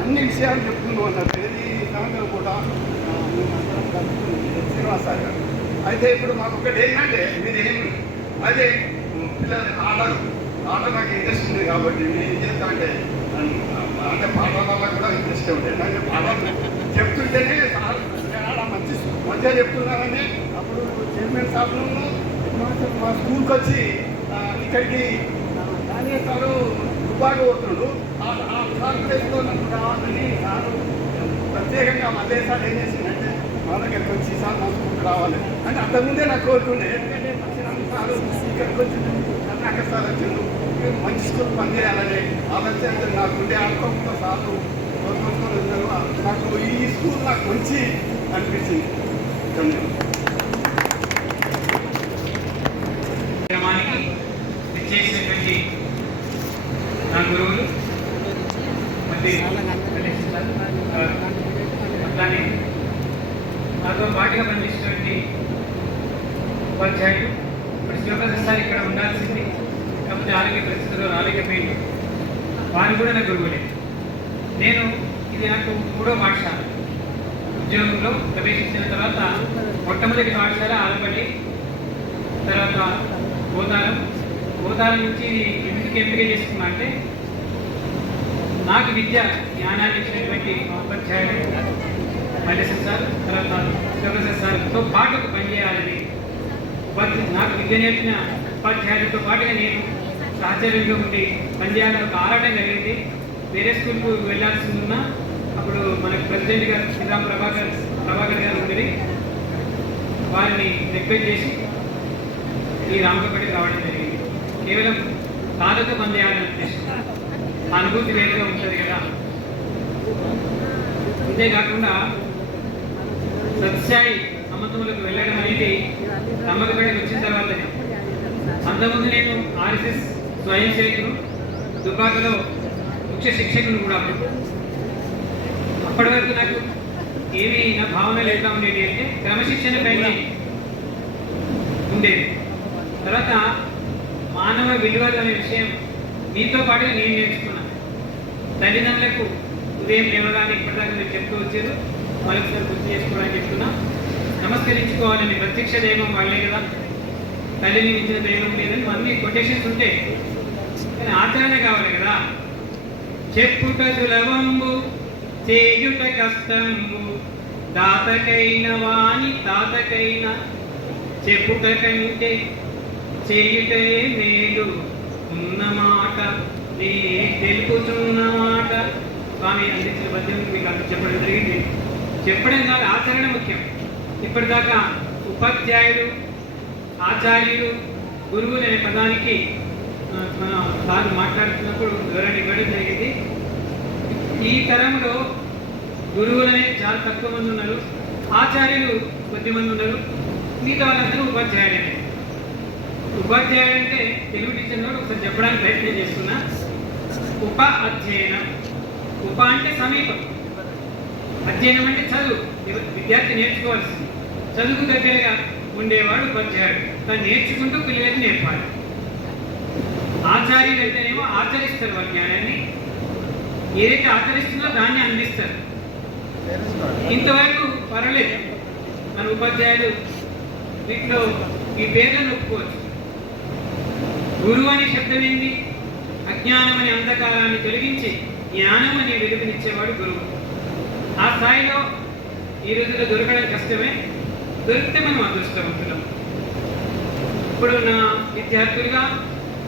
అన్ని విషయాలు చెప్తున్నాం అన్నట్టు ఇది సాయంత్రం కూడా శ్రీనివాస్ సార్ గారు అయితే ఇప్పుడు మాకు ఒకటి ఏంటంటే మీరేం అదే పిల్లలు ఆట నాకు ఇంట్రెస్ట్ ఉంది కాబట్టి నేను ఏం చేస్తా అంటే పాటల వల్ల కూడా ఇంట్రెస్ట్ ఉంటుంది అంటే పాటలు చెప్తుంటేనే చాలా మంచిగా చెప్తున్నారని అప్పుడు చైర్మన్ సార్లు మా స్కూల్కి వచ్చి ఇక్కడికి దాని సారు దుబాగా పోతున్నాడు ఆ సార్ ప్లేస్లో నన్ను రావాలని సారు ప్రత్యేకంగా అదే సార్ ఏం చేసిందంటే మా దగ్గరికి వచ్చి సార్ మా స్కూల్కి రావాలి అంటే అంతకుముందే నాకు కోరుకుండే ఎందుకంటే వచ్చిన సారు ఇక్కడికి వచ్చి కర్ణాకర్ సార్ వచ్చిండు మంచి స్కూల్ పనిచేయాలని ఆలోచన నాకుండే అనుకోకుండా సార్లు నాకు ఈ స్కూల్ నాకు మంచి అనిపించింది. గ్రామానికి విచ్చేసినటువంటి నా గురువులు అట్లానే నాతో పాటుగా పనిచేసినటువంటి ఉపాధ్యాయులు ఇప్పుడు శివప్రసాద్ సార్ ఇక్కడ ఉండాల్సింది కాకపోతే ఆరోగ్య పరిస్థితుల్లో రాలేకపోయింది. వారు కూడా నా గురువులే. నేను ఇది నాకు 3వ పాఠశాల. ఉద్యోగంలో ప్రవేశించిన తర్వాత మొట్టమొదటి పాఠశాల ఆలపల్లి, తర్వాత గోతారం నుంచి ఎందుకు ఎంపిక చేసుకున్నా అంటే నాకు జ్ఞానాన్ని ఇచ్చినటువంటి ఉపాధ్యాయులు మల్లేశ్వర సార్, తర్వాత శివప్రసాద్ సార్తో పాటుకు పనిచేయాలని నాకు విద్య నేర్పిన ఉపాధ్యాయులతో పాటుగా నేను సహచర్యంగా ఉండి పనిచేయాలని ఒక ఆరాటం కలిగింది. వేరే స్కూల్కు వెళ్ళాల్సి ఉన్నా అప్పుడు మనకు ప్రెసిడెంట్ గారు శ్రీరామ్ ప్రభాకర్ గారు ఉండేది. వారిని రిక్వెస్ట్ చేసి ఈ రామకపేటకి రావడం జరిగింది. కేవలం సాధక పనిచేయాలని ఉద్దేశం, అనుభూతి వేరుగా ఉంటుంది కదా. అంతేకాకుండా సత్సాయి సమత్వములకు వెళ్ళడం అనేది రామకపేటకి వచ్చిన తర్వాతనే. అంతకుముందు నేను ఆర్ఎస్ఎస్ స్వయం సేవకులు, దుబ్బాకలో ముఖ్య శిక్షకులు కూడా. అప్పటి వరకు నాకు ఏమీ నా భావనలు ఎట్లా ఉండేది అంటే క్రమశిక్షణ పైన ఉండేది. తర్వాత మానవ విలువలు అనే విషయం మీతో పాటుగా నేను నేర్చుకున్నాను. తల్లిదండ్రులకు ఉదయం లేవగానే ఇప్పటిదాకా మీరు చెప్తూ వచ్చారు, మరొకసారి గుర్తు చేసుకోవడానికి చెప్తున్నా. నమస్కరించుకోవాలని ప్రత్యక్ష దైవం వాళ్ళే కదా, తల్లిని ఇచ్చిన దైవం లేదని అన్ని కొటేషన్స్ ఉంటాయి, కానీ ఆచరణ కావాలి కదా. చెప్పుట సులభంబు చేయుట కష్టంబు, దాతకైన వాణి తాతకైన చెప్పుట కంటే చేయుటే మేలు ఉన్నమాట నీ తెలుపుతున్నమాట. స్వామి అందించిన పద్యం మీకు అంత చెప్పడం జరిగింది. చెప్పడం కాదు, ఆచరణ ముఖ్యం. ఇప్పటిదాకా ఉపాధ్యాయులు, ఆచార్యులు, గురువులు అనే పదానికి మన సార్ మాట్లాడుతున్నప్పుడు వివరణ ఇవ్వడం జరిగింది. ఈ తరంలో గురువులనే చాలా తక్కువ మంది ఉన్నారు, ఆచార్యులు కొద్దిమంది ఉన్నారు, మిగతా వాళ్ళందరూ ఉపాధ్యాయులనే. ఉపాధ్యాయుడు అంటే తెలుగు టీచర్ కూడా ఒకసారి చెప్పడానికి ప్రయత్నం చేస్తున్నా. ఉప అధ్యయనం, ఉప అంటే సమీపం, అధ్యయనం అంటే చదువు, విద్యార్థి నేర్చుకోవాల్సింది. చదువుకు దగ్గరగా ఉండేవాడు ఉపాధ్యాయుడు, తను నేర్చుకుంటూ పిల్లలకి నేర్పాలి. ఆచార్యులు అంటేనేమో ఆచరిస్తారు వారి జ్ఞానాన్ని, ఏదైతే ఆచరిస్తుందో దాన్ని అందిస్తారు. ఇంతవరకు పర్వాలేదు, మన ఉపాధ్యాయులు వీటిలో ఈ పేర్లను ఒప్పుకోవచ్చు. గురువు అనే శబ్దం ఏంటి? అజ్ఞానం అనే అంధకారాన్ని తొలగించి జ్ఞానం అనే వెలుగునిచ్చేవాడు గురువు. ఆ స్థాయిలో ఈ రోజుల్లో దొరకడం కష్టమే, దొరికితే మనం అదృష్టవంతులం. ఇప్పుడు నా విద్యార్థులుగా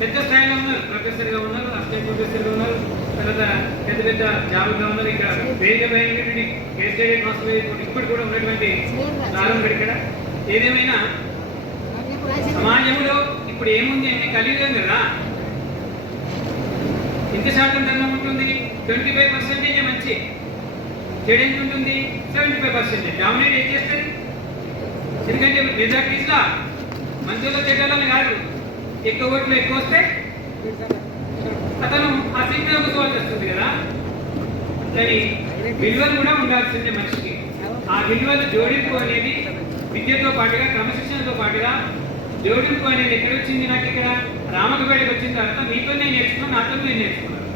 పెద్ద స్థాయిలో ఉన్నారు, ప్రొఫెసర్గా ఉన్నారు, అసిస్టెంట్ ప్రొఫెసర్గా ఉన్నారు, తర్వాత పెద్ద పెద్ద జాబుగా ఉన్నారు. ఇక్కడ వేగమైనటువంటి కేస్టేట్ మాస్టర్ ఇప్పుడు కూడా ఉన్నటువంటి ప్రారంభం ఇక్కడ. ఏదేమైనా సమాజంలో ఇప్పుడు ఏముంది అంటే కలియుగం కదా, ఎంత శాతం ధర్మం ఉంటుంది? 25% మంచి, చెడు ఎంత ఉంటుంది? 75%. డామినేట్ ఏం చేస్తుంది? ఎందుకంటే మెజార్టీస్లా మంచిలో చెడ్డలని కాదు, ఎక్కువ ఓట్లు ఎక్కువ వస్తే అతను ఆ సీట్ మీద కూర్చోవాల్సి వస్తుంది కదా. కానీ విలువలు కూడా ఉండాల్సిందే మనిషికి. ఆ విలువలు జోడింపు అనేది విద్యతో పాటుగా, క్రమశిక్షణతో పాటుగా జోడింపు అనేది ఎక్కడ వచ్చింది? నాకు ఇక్కడ రామకపేటకి వచ్చిన తర్వాత మీతో నేను నేర్చుకున్నాను, నాతో నేను నేర్చుకున్నాను.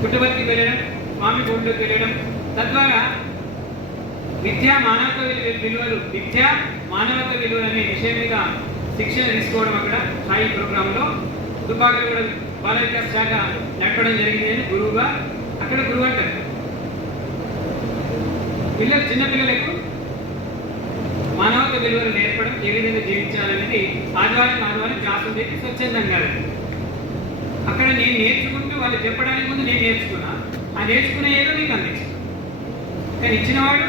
పుట్టబర్తికి వెళ్ళడం, స్వామి గుడిలోకి వెళ్ళడం, తద్వారా విద్యా మానవత విలువలు అనే విషయం మీద శిక్షణ తీసుకోవడం అక్కడ స్థాయి ప్రోగ్రాంలో దుబ్బాకలో బాల వికాస్ శాఖ నడపడం జరిగింది అని గురువుగా. అక్కడ గురువు అంటారు చిన్నపిల్లలకు మానవత విలువలు నేర్పడం, ఏ విధంగా జీవించాలనేది ఆదివారం క్లాసులు చెప్పి స్వచ్ఛందంగా. అక్కడ నేను నేర్చుకుంటూ వాళ్ళు చెప్పడానికి ముందు నేను నేర్చుకున్నా, ఆ నేర్చుకునే ఏదో నీకు అందించాను. కానీ ఇచ్చినవాడు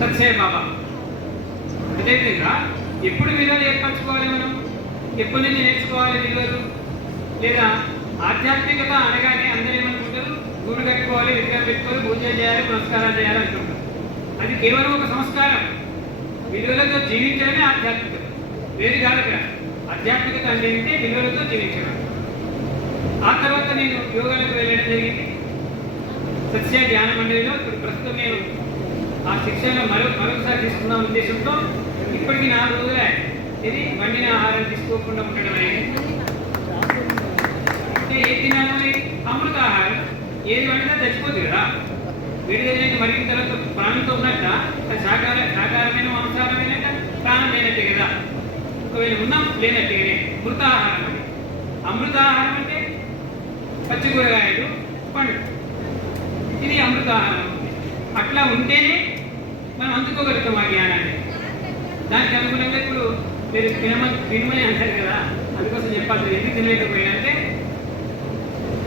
సత్యసాయి బాబా. అదేవిధంగా ఎప్పుడు విలువలు ఏర్పరచుకోవాలి, మనం ఎప్పటి నుంచి నేర్చుకోవాలి విలువలు? లేదా ఆధ్యాత్మికత అనగానే అందరూ ఏమనుకుంటారు, గుడి కట్టుకోవాలి, విగ్రహం పెట్టుకోవాలి, పూజలు చేయాలి, పురస్కారాలు చేయాలి అంటుంటారు. అది కేవలం ఒక సంస్కారం. విలువలతో జీవించడమే ఆధ్యాత్మికత, వేరు కాదు. అక్కడ ఆధ్యాత్మికత అంటే విలువలతో జీవించడం. ఆ తర్వాత నేను యోగాలకు వెళ్ళడం జరిగింది సత్య ధ్యాన మండలిలో. ఇప్పుడు ప్రస్తుతం నేను ఆ శిక్షణ మరొకసారి తీసుకున్న ఉద్దేశంతో ఇప్పటికీ 4 రోజులే ఇది వండిన ఆహారం తీసుకోకుండా ఉండడం అనేది. అంటే ఏది తినాలి? అమృత ఆహారం. ఏది వండినా చచ్చిపోతుంది కదా. వీడికి మరిగిన తర్వాత ప్రాణంతో ఉన్నట్ట అది శాకాహారమైన మాంసాహారమైన ప్రాణం లేనట్టే కదా. ఒకవేళ ఉన్నాం లేనట్టుగానే మృతాహారం అని. అమృతాహారం అంటే పచ్చి కూరగాయలు, పండు, ఇది అమృతాహారం. అట్లా ఉంటేనే మనం అందుకోగలుగుతాం ఆ జ్ఞానాన్ని. దానికి అనుగుణంగా ఇప్పుడు మీరు తినమని అంటారు కదా, అందుకోసం చెప్పాల్సి ఎందుకు తినలేకపోయినంటే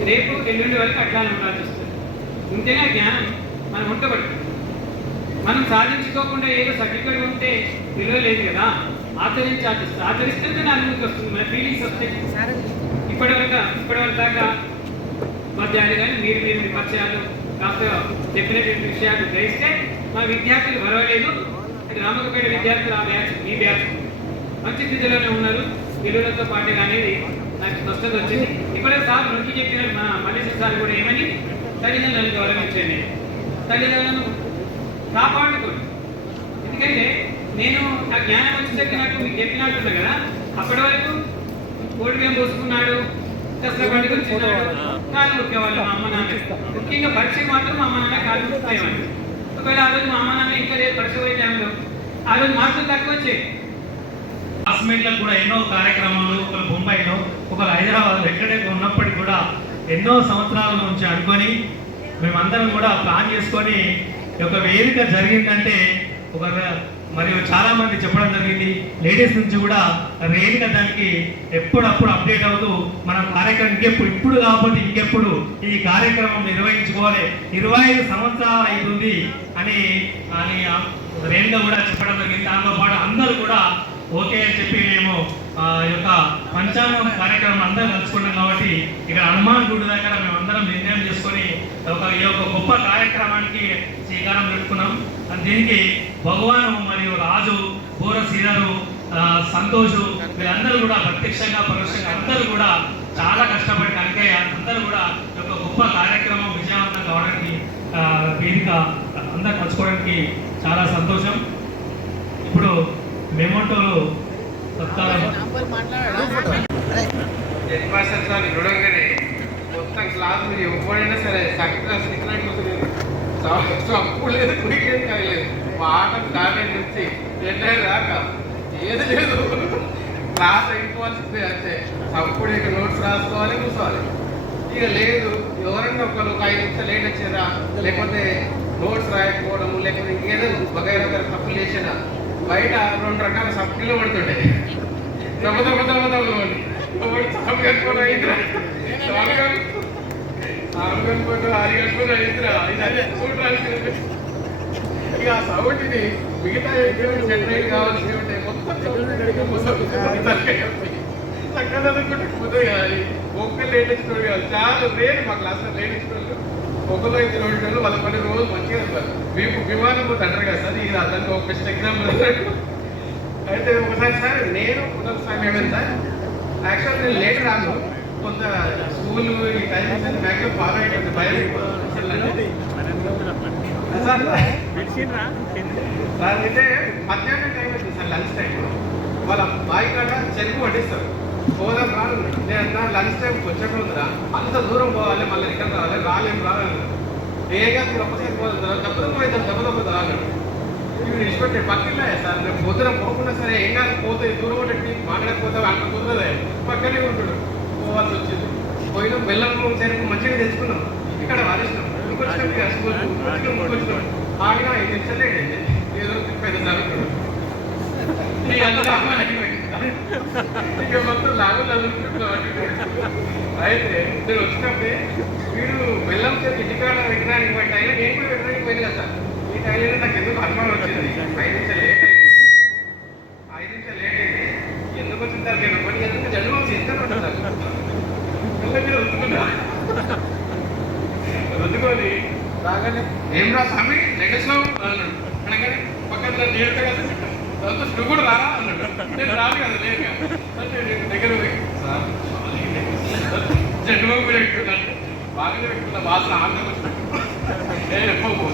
రేపు ఎల్లుండి వరకు అట్లానే ఉండాల్సి వస్తుంది. ఉంటేనే ఆ జ్ఞానం మనం ఉంటబడుతుంది. మనం సాధించుకోకుండా ఏదో సర్టిఫికేట్ ఉంటే విలువ లేదు కదా. ఆచరిస్తే నా అనుభూతి వస్తుంది, మన ఫీలింగ్స్ వస్తాయి. ఇప్పటివరకు దాకా ఉపాధ్యాయులు కానీ మీరు మీ పరిచయాలు కాస్త చెప్పినటువంటి విషయాలు గ్రహిస్తే మా విద్యార్థులు పర్వాలేదు. అంటే రామకపేట విద్యార్థులు ఆ బ్యాచ్, మీ బ్యాచ్ మంచి స్థితిలోనే ఉన్నారు. విలువలతో పాటు అనేది నాకు స్పష్టత వచ్చింది. ఇప్పుడే సార్ నొక్కి చెప్పిన మా మల్లేశ్వర సార్ కూడా ఏమని, తల్లిదండ్రులను గౌరవించండి, తల్లిదండ్రులను కాపాడుకోండి. ఎందుకంటే నేను నా జ్ఞానం వచ్చేసరికి నాకు మీకు చెప్పినట్టున్నా కదా, అప్పటి వరకు కోడి బియ్యం పోసుకున్నాడు, దసరా పండుగ వచ్చినాడు, కాలు ముక్కేవాళ్ళు మా అమ్మ నాన్న. ముఖ్యంగా పరీక్షకు మాత్రం మా అమ్మ నాన్న కాలు ముక్కేవాళ్ళు. ఒకవేళ ఆ రోజు మా అమ్మ నాన్న ఇంకా లేదు పరీక్ష పోయే టైంలో, ఆ రోజు మార్కులు తక్కువ వచ్చాయి. క్లాస్మేట్లకు కూడా ఎన్నో కార్యక్రమాలు, ఒకరు బొంబాయిలో, ఒకరు హైదరాబాద్, ఎక్కడైతే ఉన్నప్పటికీ కూడా ఎన్నో సంవత్సరాల నుంచి అనుకొని మేమందరం కూడా ప్లాన్ చేసుకొని ఒక వేదిక జరిగిందంటే ఒక మరియు చాలా మంది చెప్పడం జరిగింది. లేడీస్ నుంచి కూడా వేదిక దానికి ఎప్పుడప్పుడు అప్డేట్ అవుతూ మనం కార్యక్రమం ఇప్పుడు కాకపోతే ఇంకెప్పుడు ఈ కార్యక్రమం నిర్వహించుకోవాలి, 25 సంవత్సరాలు అవుతుంది అని రేణుగా కూడా చెప్పడం జరిగింది. దాంతో పాటు అందరూ కూడా ఓకే అని చెప్పి మేము యొక్క పంచాంగం కార్యక్రమం అందరూ కలుసుకున్నాం. కాబట్టి ఇక్కడ హనుమాన్ గుడి దగ్గర మేము అందరం నిర్ణయం చేసుకొని ఈ యొక్క గొప్ప కార్యక్రమానికి శ్రీకారం పెట్టుకున్నాం. దీనికి భగవాను మరియు రాజు, పూర శ్రీధరు, సంతోషు వీళ్ళందరూ కూడా ప్రత్యక్షంగా పరోక్షంగా అందరూ కూడా చాలా కష్టపడి కనుకయ్య అందరూ కూడా ఒక గొప్ప కార్యక్రమం విజయవంతం కావడానికి వేదిక అందరూ పంచుకోవడానికి చాలా సంతోషం. ఇప్పుడు మెమోటోలు హెడ్ మాస్టర్ సార్ చూడగానే మొత్తం క్లాస్ మీరు ఎవ్వడైనా సరే అప్పుడు లేదు, క్రికెట్ కాయలేదు, ఆట టాలెంట్ నుంచి ఎట్లయినా దాకా ఏది లేదు. క్లాస్ అయిపోవాల్సిందే అంతే. అప్పుడు ఇక నోట్స్ రాసుకోవాలి, కూర్చోవాలి. ఇక లేదు ఎవరైనా ఒకరు 5 నిమిషాలు లేట్ వచ్చేదా, లేకపోతే నోట్స్ రాయకపోవడం, లేకపోతే ఇంకేదో బగైరా తప్పులు చేసేదా, బయట 2 రకాల సబ్జెక్టులు పడుతుండే. దెబ్బ సాగు కట్టుకొని అయిందిరా, సాగు కట్టుకుంటూ 6 గంటలు అయిందిరా, ఇది చూడాల్సింది. ఇక ఆ సౌండ్ని మిగతా సెటిల్ కావాల్సి ఉంటే మొత్తం చక్కగా చదువుకుంటే పోతే కానీ ఒక్కరు లేట్ వచ్చిన కాదు. చాలా రేటు మా క్లాస్లో లేట్ ఇచ్చిన వాళ్ళు, ఒకళ్ళు 5 రోజులు వాళ్ళ పని రోజు మంచిగా ఉంటారు. విమానం పోతే అంటారు కదా సార్, ఇది దానికి ఒక బెస్ట్ ఎగ్జాంపుల్. అయితే ఒకసారి సార్ నేను పునరుత్సాహం ఏమైంది సార్, యాక్చువల్ నేను లేట్ రాను, కొంత స్కూల్ ఈ టైం మ్యాక్సిమం ఫాలో అయ్యేటువంటి భయం. సార్ సార్ అయితే మధ్యాహ్నం టైం వచ్చింది సార్, లంచ్ టైం. వాళ్ళ బావి కాడ చెరుకు వడ్డిస్తారు. పోదాం రాను నేను లంచ్ టైం వచ్చాక ఉందిరా, అంత దూరం పోవాలి, మళ్ళీ రిటర్న్ రావాలి, రాలేదు. ఏగా మీరు ఒక్కసారి పోదాం, దెబ్బ రాగలడు. ఇవి ఇష్టపట్టే పక్కనే సార్, నేను పొద్దున పోకుండా సరే ఏం కాదు, పోతే దూరం ఒకటి మాట్లాడకపోతే అంత కుదరదే, పక్కనే ఉంటాడు. పోవాల్సి వచ్చింది. పోయినా బెల్లం చెరుకు మంచిగా తెచ్చుకున్నాం, ఇక్కడ వారేసినాం. ఇంకొచ్చినాం ఆగినా 5 నిమిషాలు లేదండి, ఏదో పెద్ద జరుగుతుంది. ఇక మొత్తం లాభం అయితే నేను వచ్చినప్పుడే వీడు బెల్లం చెరుకు ఇంటికాడ విగ్రహానికి పోయి టైం నేను కూడా విగ్రహానికి పోయింది కదా సార్. ఈ టైంలో నాకు ఎందుకు అనుమానం వచ్చింది, 5 నిమిషాలు లేట్ అయింది. 5 నిమిషాలు లేట్ అయింది, ఎందుకు వచ్చిన తర్వాత కొన్ని ఎందుకు జన్మ చేస్తాను అందుకొని రాగానే ఏం రా స్వామి లెగస్లో అన్నాడు. అనగానే పక్కన నీళ్ళు కదా దాంతో నువ్వు కూడా రారా అన్నాడు. నేను రాను కదా లేదు అంటే నేను దగ్గర పోయి సార్ జన్మ కూడా పెట్టుకున్నాను, బాగానే పెట్టుకున్నా, వాసన ఆంధ్ర వచ్చిన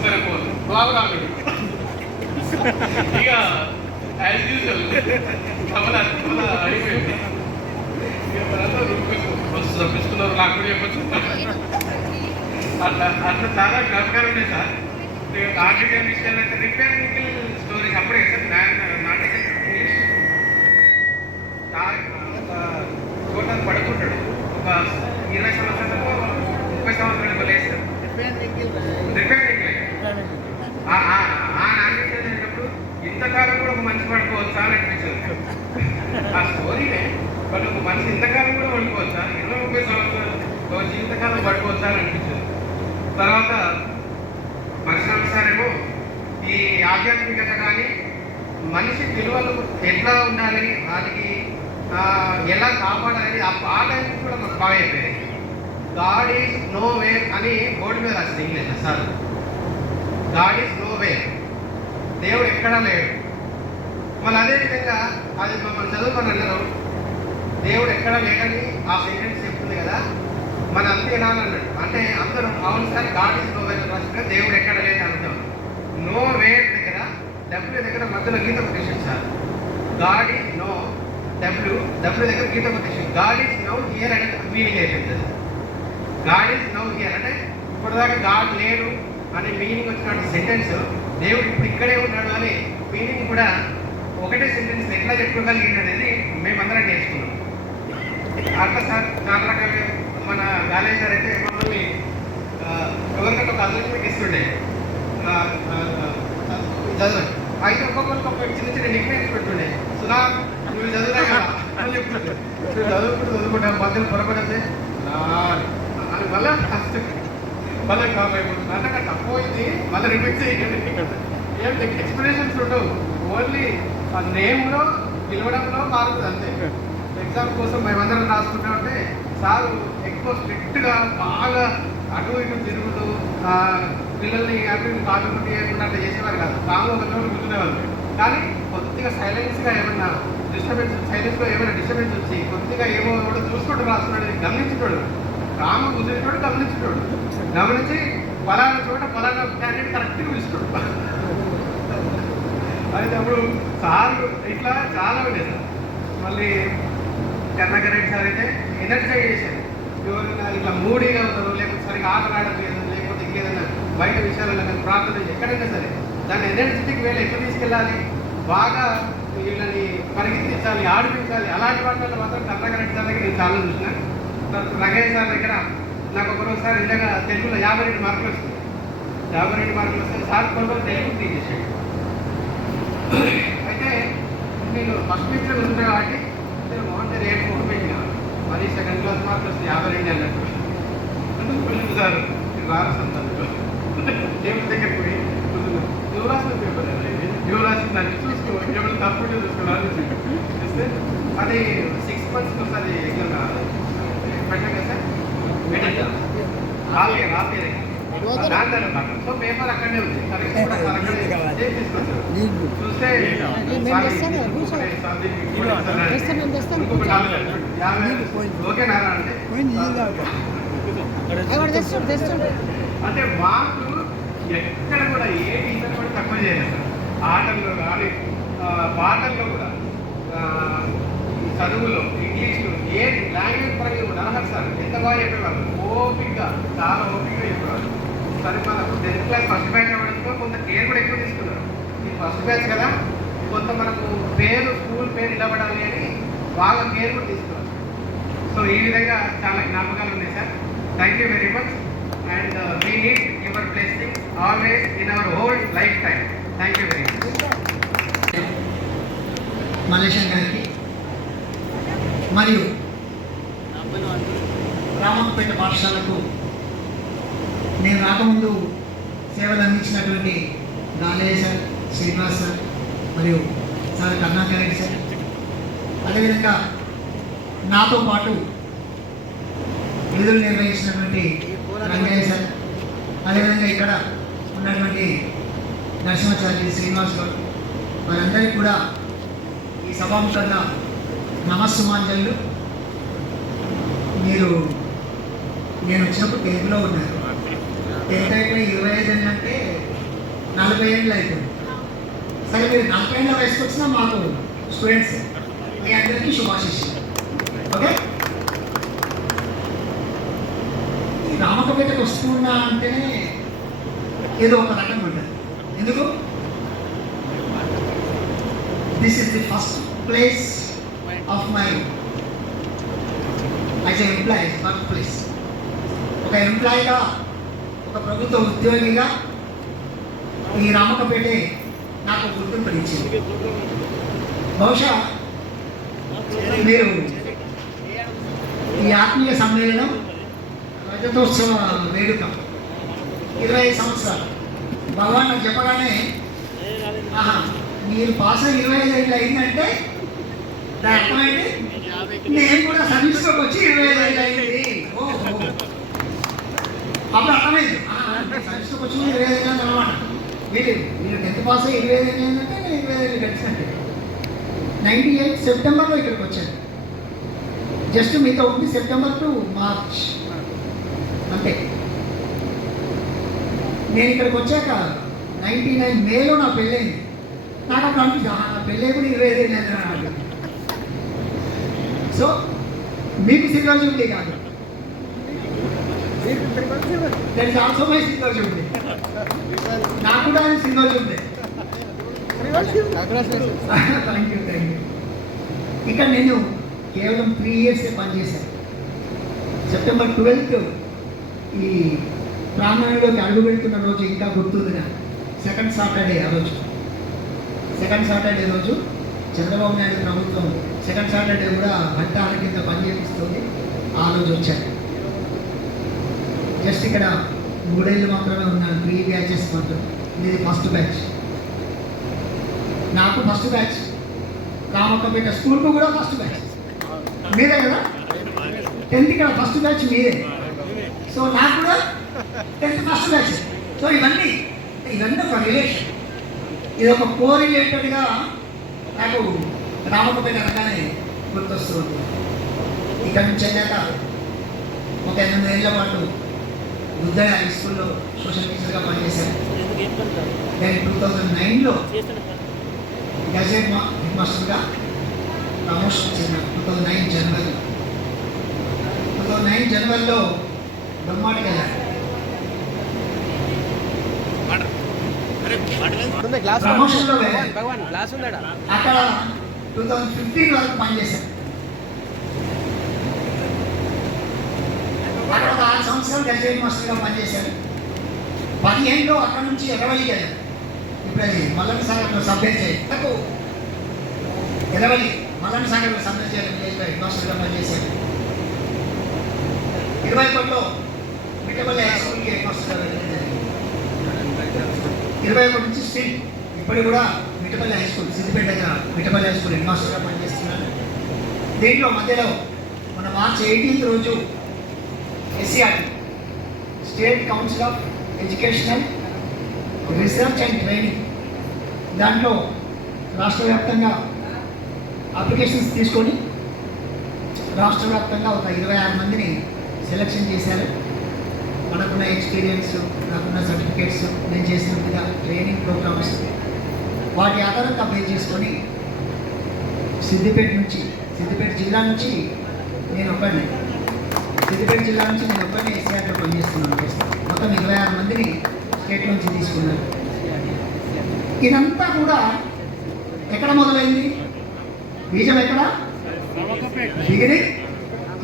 సరే పోదు బాగా రాడు. ఇక యాజ్ యూజువల్ కమల అయిపోయింది. బస్సు తప్పించుకున్నారు, నాకు కూడా చెప్పచ్చు. అట్లా చాలా జ్ఞాపకాలు ఉన్నాయి సార్. ఆర్టికల్ విషయాలు అయితే రిపేరింగ్ స్టోరీస్ అప్పుడే సార్ నాటక ఇంగ్లీష్ టోటల్ పడుకుంటాడు. ఒక 20 సంవత్సరాలకు 30 సంవత్సరాలకు లేస్తాడు. రిపేరింగ్ ఆ నాటకం చేసేటప్పుడు ఇంతకాలం కూడా ఒక మనిషి పడుకోవచ్చా అని అనిపించదు. ఆ స్టోరీనే బట్ ఒక మనిషి ఇంతకాలం కూడా పడుకోవచ్చా, 20-30 సంవత్సరాలు జీవితకాలం పడుకోవచ్చా అని అనిపించదు. తర్వాత మనుషులంసారేమో ఈ ఆధ్యాత్మికత కానీ మనిషి విలువలు ఎట్లా ఉండాలని, వాటికి ఎలా కాపాడాలని ఆ టైంకి కూడా మాకు బాగా అయిపోయింది. గాడ్ ఈజ్ నో వేర్ అని బోర్డు మీద రాసింది English sir. God is know where, దేవుడు ఎక్కడా లేడు. మళ్ళీ అదేవిధంగా అది మనం చదువుకొని అన్నారు, దేవుడు ఎక్కడా లేడని ఆ సెంటెన్స్ చెప్తుంది కదా, మన అంతేనా అన్నాడు. అంటే అందరూ అవును sir god is know where రాసిన దేవుడు ఎక్కడ లేదు అర్థం. నో వేర్ దగ్గర డబ్ల్యూ దగ్గర మధ్యలో గీత quotation sir. God is no W దగ్గర గీత quotation. God is now here అనే మీనింగ్ అయిపోయింది. గాడ్ ఈజ్ నౌ హియర్ అంటే ఇప్పటిదాకా గాడ్ లేడు అనే మీనింగ్ వచ్చినటువంటి సెంటెన్స్ దేవుడు ఇప్పుడు ఇక్కడే ఉన్నాడు అనే మీనింగ్ కూడా ఒకటే సెంటెన్స్ ఎట్లా చెప్పుకోగలిగింది అనేది మేమందరం నేర్చుకున్నాం. అట్లా సార్ చాలా రకాలుగా మన గాలేజ్ సార్ అయితే మమ్మల్ని ఎవరికంటే ఒక అసైన్మెంట్ ఇస్తుండే చదువు అయితే ఒక్కొక్కరికి ఒక చిన్న చిన్న నిక్నేమ్స్ పెట్టుండే. సుధా నువ్వు చదువురా కదా అని చెప్తుండే. నువ్వు చదువుకుంటాం మధ్యలో పొరపడితే అని మళ్ళీ మళ్ళీ కాబోయిపోతుంది. అంటే తక్కువైంది మళ్ళీ రిపీట్ చేయండి. ఏం ఎక్స్ప్లెనేషన్స్ ఉండవు, ఓన్లీ ఆ నేమ్లో పిలవడంలో మారుతుంది అంతే. ఎగ్జామ్ కోసం మేమందరం రాసుకుంటామంటే సార్ ఎక్కువ స్ట్రిక్ట్గా బాగా అటు ఇటు తిరుగుతూ పిల్లల్ని అటు ఇటు కాకుండా అట్లా చేసేవారు కాదు. కాళ్ళు ఒక చోట కూర్చునేవాళ్ళు. కానీ కొద్దిగా సైలెన్స్గా ఏమన్నా సైలెన్స్లో ఏమైనా డిస్టర్బెన్స్ వచ్చి కొద్దిగా ఏమో కూడా చూసుకుంటూ రాస్తున్నాడు, గమనించేటోడు. రాము కూర్చునేటోడు గమనించి పలానా చోట పలానా క్యాండిడేట్ కరెక్ట్గా పిలుస్తాడు. అయితే అప్పుడు సార్ ఇట్లా చాలా ఉండేది సార్. మళ్ళీ కర్ణాకర్ రెడ్డి సార్ అయితే ఎనర్జైజ్ చేశారు. ఎవరైనా ఇట్లా మూడీగా ఉన్నారు, లేకపోతే సరిగ్గా ఆటలాడలేదు, లేకపోతే ఇంకేదైనా బయట విషయాలలో కానీ ప్రార్థన ఎక్కడైనా సరే దాన్ని ఎనర్జెటిక్ వేళ ఎక్కడ తీసుకెళ్ళాలి, బాగా వీళ్ళని పరిగెత్తించాలి, ఆడిపించాలి. అలాంటి వాటిలో మాత్రం కర్ణాకర్ రెడ్డి సార్ దగ్గర నేను చాలా చూసిన. తర్వాత రంగయ్య సార్ దగ్గర నాకు ఒకరోజుసారి ఇందాక తెలుగులో 52 మార్కులు వస్తుంది. 52 మార్కులు వస్తే సార్ కొన్ని తెలుగు తీసేసాడు. అయితే నేను ఫస్ట్ వీక్లో ఉంటున్నా కాబట్టి నేను మోహన్ రేపు ఫోటో పెట్టినా, మరి సెకండ్ క్లాస్ మార్కులు వస్తే 52 అన్నట్టు. అంటే సార్ నేను రాస్తుంటాను టేబుల్ దగ్గర పోయి నువ్వు రాసిన పేపర్ నువ్వు రాసిన దాన్ని చూసుకో, ఎవరు తప్పుంటే చూసుకోవాలి చూస్తే అది 6 months ఒకసారి ఎగ్జామ్ పెట్టాం కదా సార్. రాలేదు సో పేపర్ అక్కడనే ఉంది. చూస్తే ఓకేనా అంటే మార్కులు ఎక్కడ కూడా ఏ టీచర్ కూడా తక్కువ చేయలేదు సార్. ఆటల్లో కానీ పాటల్లో కూడా ఈ చదువులో ఇంగ్లీష్లో ఏ లాంగ్వేజ్ పరంగా కూడా అర్హత సార్ ఎంత బాగా చెప్పేవాళ్ళు. ఓపికగా చాలా ఓపికగా చెప్పేవాళ్ళు. సరే మనకు 10th క్లాస్ ఫస్ట్ బ్యాచ్ అవ్వడంతో కొంత కేర్ కూడా ఎక్కువ తీసుకున్నారు. ఈ ఫస్ట్ బ్యాచ్ కదా, కొంత మనకు పేరు స్కూల్ పేరు నిలబడాలి అని బాగా కేర్ కూడా తీసుకున్నారు. సో ఈ విధంగా చాలా జ్ఞాపకాలు ఉన్నాయి sir. Thank you very much and we need your blessing always in our whole life time. Thank you very much. Mallesham గారికి మరియు రామప్పపేట పాఠశాలకు నేను రాకముందు సేవలు అందించినటువంటి గాలయ్య సార్, శ్రీనివాస్ సార్ మరియు సార్ కరుణాకర్ రెడ్డి సార్, అదేవిధంగా నాతో పాటు విధులు నిర్వహించినటువంటి రంగయ్య సార్, అదేవిధంగా ఇక్కడ ఉన్నటువంటి నరసింహాచార్య శ్రీనివాస్ గారు, వారందరికీ కూడా ఈ సభాముఖంగా నమస్సుమాంజలు. మీరు నేను వచ్చినప్పుడు 10th ఉన్నారు. 10th అయిపోయి 25 ఏళ్ళు అంటే 40 ఏళ్ళు అయిపోయింది. సరే మీరు 40 ఏళ్ళ వయసుకు వచ్చినా మాకు స్టూడెంట్స్, మీ అందరికీ శుభాశిష్యులు. ఓకే, ఈ రామకపేటకు వస్తున్నా అంటేనే ఏదో ఒక రకంగా ఉంటుంది. ఎందుకు? This is the first place of my as a employee, work place. ఒక ఎంప్లాయీగా, ఒక ప్రభుత్వ ఉద్యోగిగా ఈ రామకపేటే నాకు గుర్తింపునిచ్చింది. బహుశా మీరు ఈ ఆత్మీయ సమ్మేళనం రజతోత్సవ వేడుక 25 సంవత్సరాలు భగవాన్ నాకు చెప్పగానే, ఆహా మీరు పాస్ 25 ఏళ్ళు అయిందంటే దాని అర్థమైంది నేను కూడా సర్వీస్లోకి వచ్చి 25 ఏళ్ళు అయింది. ఓహో, అప్పుడు అర్థమైంది సర్వీస్లోకి వచ్చి 25 ఏళ్ళు అనమాట. మీరు 10th పాస్ 25 ఏళ్ళు ఏంటంటే నేను 25 ఏళ్ళు గడిచినట్టే. 98 సెప్టెంబర్లో ఇక్కడికి వచ్చాను. జస్ట్ మీతో ఉంది సెప్టెంబర్ టు మార్చ్ అంతే. నేను ఇక్కడికి వచ్చాక 99 మేలో నా పెళ్ళైంది. నాకు అప్పుడు అనిపిస్తుంది నా పెళ్ళి కూడా 25 ఏళ్ళు అన్నాడు. సో మీకు సిల్వర్ జూబ్లీ కాదు, that is also my silver Jubilee. నాకు కూడా సిల్వర్ జూబ్లీ. Thank you. ఇక్కడ నేను కేవలం 3 years పనిచేశాను. సెప్టెంబర్ 12th ఈ ప్రాంగణంలోకి అడుగు పెడుతున్న రోజు ఇంకా గుర్తుంది నాకు. సెకండ్ సాటర్డే రోజు చంద్రబాబు నాయుడు ప్రభుత్వం సెకండ్ సాటర్డే కూడా హట్టాల కింద పనిచేపిస్తుంది. ఆ రోజు వచ్చాను. జస్ట్ ఇక్కడ 3 ఏళ్ళు మాత్రమే ఉన్నాను, 3 batches మాత్రం. ఇది ఫస్ట్ బ్యాచ్. నాకు ఫస్ట్ బ్యాచ్. రామక్కపేట స్కూల్కు కూడా ఫస్ట్ బ్యాచ్ మీరే కదా. 10th ఇక్కడ ఫస్ట్ బ్యాచ్ మీరే. సో నాకు కూడా 10th ఫస్ట్ బ్యాచ్. సో ఇవన్నీ ఒక రిలేషన్, ఇది ఒక కోరిలేటెడ్గా నాకు రామక్కపేట అనగానే గుర్తొస్తుంది. ఇక్కడ నుంచి వెళ్ళాక ఒక 8 ఏళ్ల పాటు ఉదయ హై స్కూల్లో సోషల్ టీచర్గా పనిచేశాను. నేను 2009లో గజెట్ హెడ్ మాస్టర్గా ప్రమోషన్ వచ్చింది. 2009 జనవరిలో బ్రహ్మాండకి వెళ్ళాను. ప్రమోషన్లో అక్కడ 2015 వరకు పనిచేశాను. అక్కడ ఒక 6 సంవత్సరాలు గజెట్ మాస్టర్గా పనిచేశాను. 15లో అక్కడ నుంచి ఎర్రవల్లికి వెళ్ళాను. ఇప్పుడు అది మల్లన్న సాగర్లో సబ్మిట్ చేయాలి. నాకు ఎర్రవల్లి మల్లన్న సాగర్లో సబ్మిట్ చేయాలి. హెడ్ మాస్టర్గా పనిచేశాను. 21లో మిట్టపల్లి హై స్కూల్కి హెడ్ మాస్టర్గా వెళ్ళడం జరిగింది. 21 నుంచి స్టిల్ ఇప్పుడు కూడా మిట్టపల్లి హై స్కూల్, సిద్దిపేట దగ్గర మిట్టపల్లి హై స్కూల్ హెడ్ మాస్టర్గా పనిచేస్తున్నాను. దీంట్లో మధ్యలో మన మార్చ్ 18th రోజు SCRT state council of educational research and training దాంట్లో రాష్ట్ర వ్యాప్తంగా అప్లికేషన్స్ తీసుకొని రాష్ట్ర వ్యాప్తంగా ఒక 26 మందిని సెలెక్షన్ చేశారు. మనకు నాకున్న ఎక్స్పీరియన్స్, నాకున్న సర్టిఫికేట్స్, నేను చేసిన ట్రైనింగ్ ప్రోగ్రామ్స్, వాటి ఆధారంగా బేస్ చేసుకొని సిద్దిపేట జిల్లా నుంచి నేను ఒక్కడిని ఎస్ఆర్లో పనిచేస్తున్నాను. మొత్తం 26 మందిని స్టేట్ నుంచి తీసుకున్నాను. ఇదంతా కూడా ఎక్కడ మొదలైంది? బీజం ఎక్కడ? దిగిరి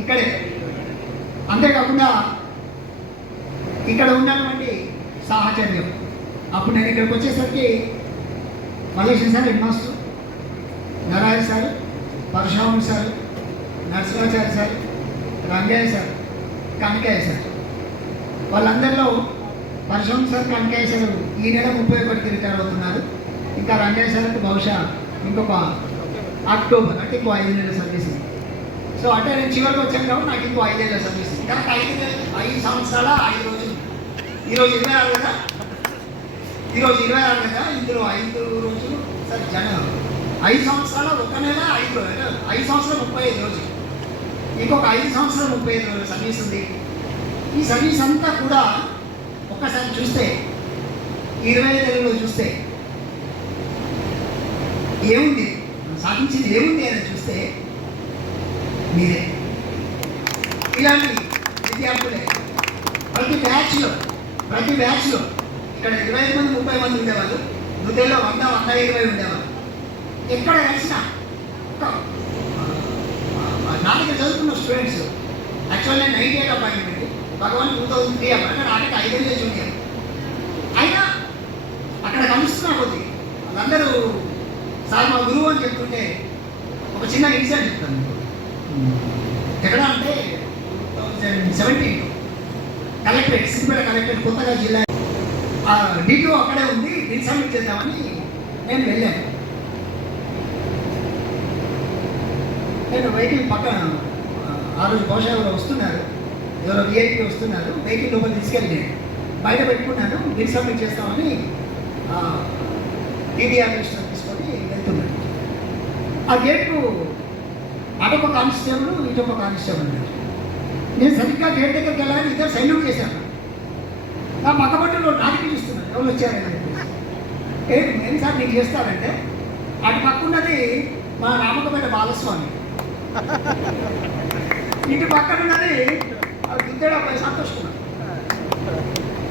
ఇక్కడే. అంతేకాకుండా ఇక్కడ ఉన్నటువంటి సాహచర్యం. అప్పుడు నేను ఇక్కడికి వచ్చేసరికి Malleswara sir head master, Narayana sir, Parashuramudu sir, Narasimhacharya sir, Rangaiah sir, Kanakaiah sir, వాళ్ళందరిలో పరశురాముడు సార్, కనకయ్య సార్ ఈ నెల 31కి రిటైర్ అవుతున్నారు. ఇంకా రంగయ్య సార్కి బహుశా ఇంకొక అక్టోబర్, అంటే ఇంకో 5 నెలల సర్వీస్. సో అంటే నేను చివరికి వచ్చాను కాబట్టి నాకు ఇంకో 5 నెలల సర్వీస్. కనుక 5 సంవత్సరాల 5 రోజులు. ఈరోజు 26 కదా, ఇందులో 5 రోజులు సార్ 5 సంవత్సరాల 1 నెల 5 రోజులు, 5 సంవత్సరాలు 35 రోజులు, ఇంకొక 5 సంవత్సరాలు 35 రోజుల సర్వీస్ ఉంది. ఈ సర్వీస్ అంతా కూడా ఒక్కసారి చూస్తే 25 నెలల్లో చూస్తే ఏముంది, సాధించింది ఏముంది అని చూస్తే మీరే. ఇలాంటి విద్యార్థులే ప్రతి బ్యాచ్లో ఇక్కడ 25 మంది 30 మంది ఉండేవాళ్ళు, నృత్యంలో 100-120 ఉండేవాళ్ళు. ఎక్కడ కలిసినా నా దగ్గర చదువుకున్న స్టూడెంట్స్ యాక్చువల్గా 98 అపాయింట్మెంట్, భగవాన్ 2003 అప్పుడు నాటికి 5 ఏళ్ళే జూనియర్. అయినా అక్కడ కలుస్తున్నా కొద్ది వాళ్ళందరూ సార్ మా గురువు అని చెప్తుంటే ఒక చిన్న ఇన్సిడెంట్ చెప్తాను. ఎక్కడ అంటే 2017 కలెక్టరేట్, సిద్దిపేట కలెక్టరేట్ కొత్తగా జిల్లా డిటిఓ అక్కడే ఉంది, బిల్ సబ్మిట్ చేద్దామని నేను వెళ్ళాను. నేను వెహికల్ పక్కన ఆ రోజు బహుశా ఎవరో వస్తున్నారు, ఎవరో విఐపీ వస్తున్నారు, వెహికల్ లోపల తీసుకెళ్ళి బయట పెట్టుకున్నాను. బిల్ సబ్మిట్ చేస్తామని టీడీఆర్ రిజిస్టర్ తీసుకొని వెళ్తున్నాను. ఆ గేట్కు అటొక కానిస్టేబుల్, ఇటొక కానిస్టేబుల్ ఉన్నారు. నేను సరిగ్గా గేట్ దగ్గరికి వెళ్ళాలని ఇద్దరు సైల్యూట్ చేశాను. నా పక్కబట్టలో నాటికి చూస్తున్నాను, ఎవరు వచ్చారని చెప్పేసి. ఏం సార్ నీకు చేస్తారంటే, అటు పక్కన్నది మా రామకపేట బాలస్వామి, ఇటు పక్కన ఉన్నది గుద్దేడ సంతోష్ కుమార్.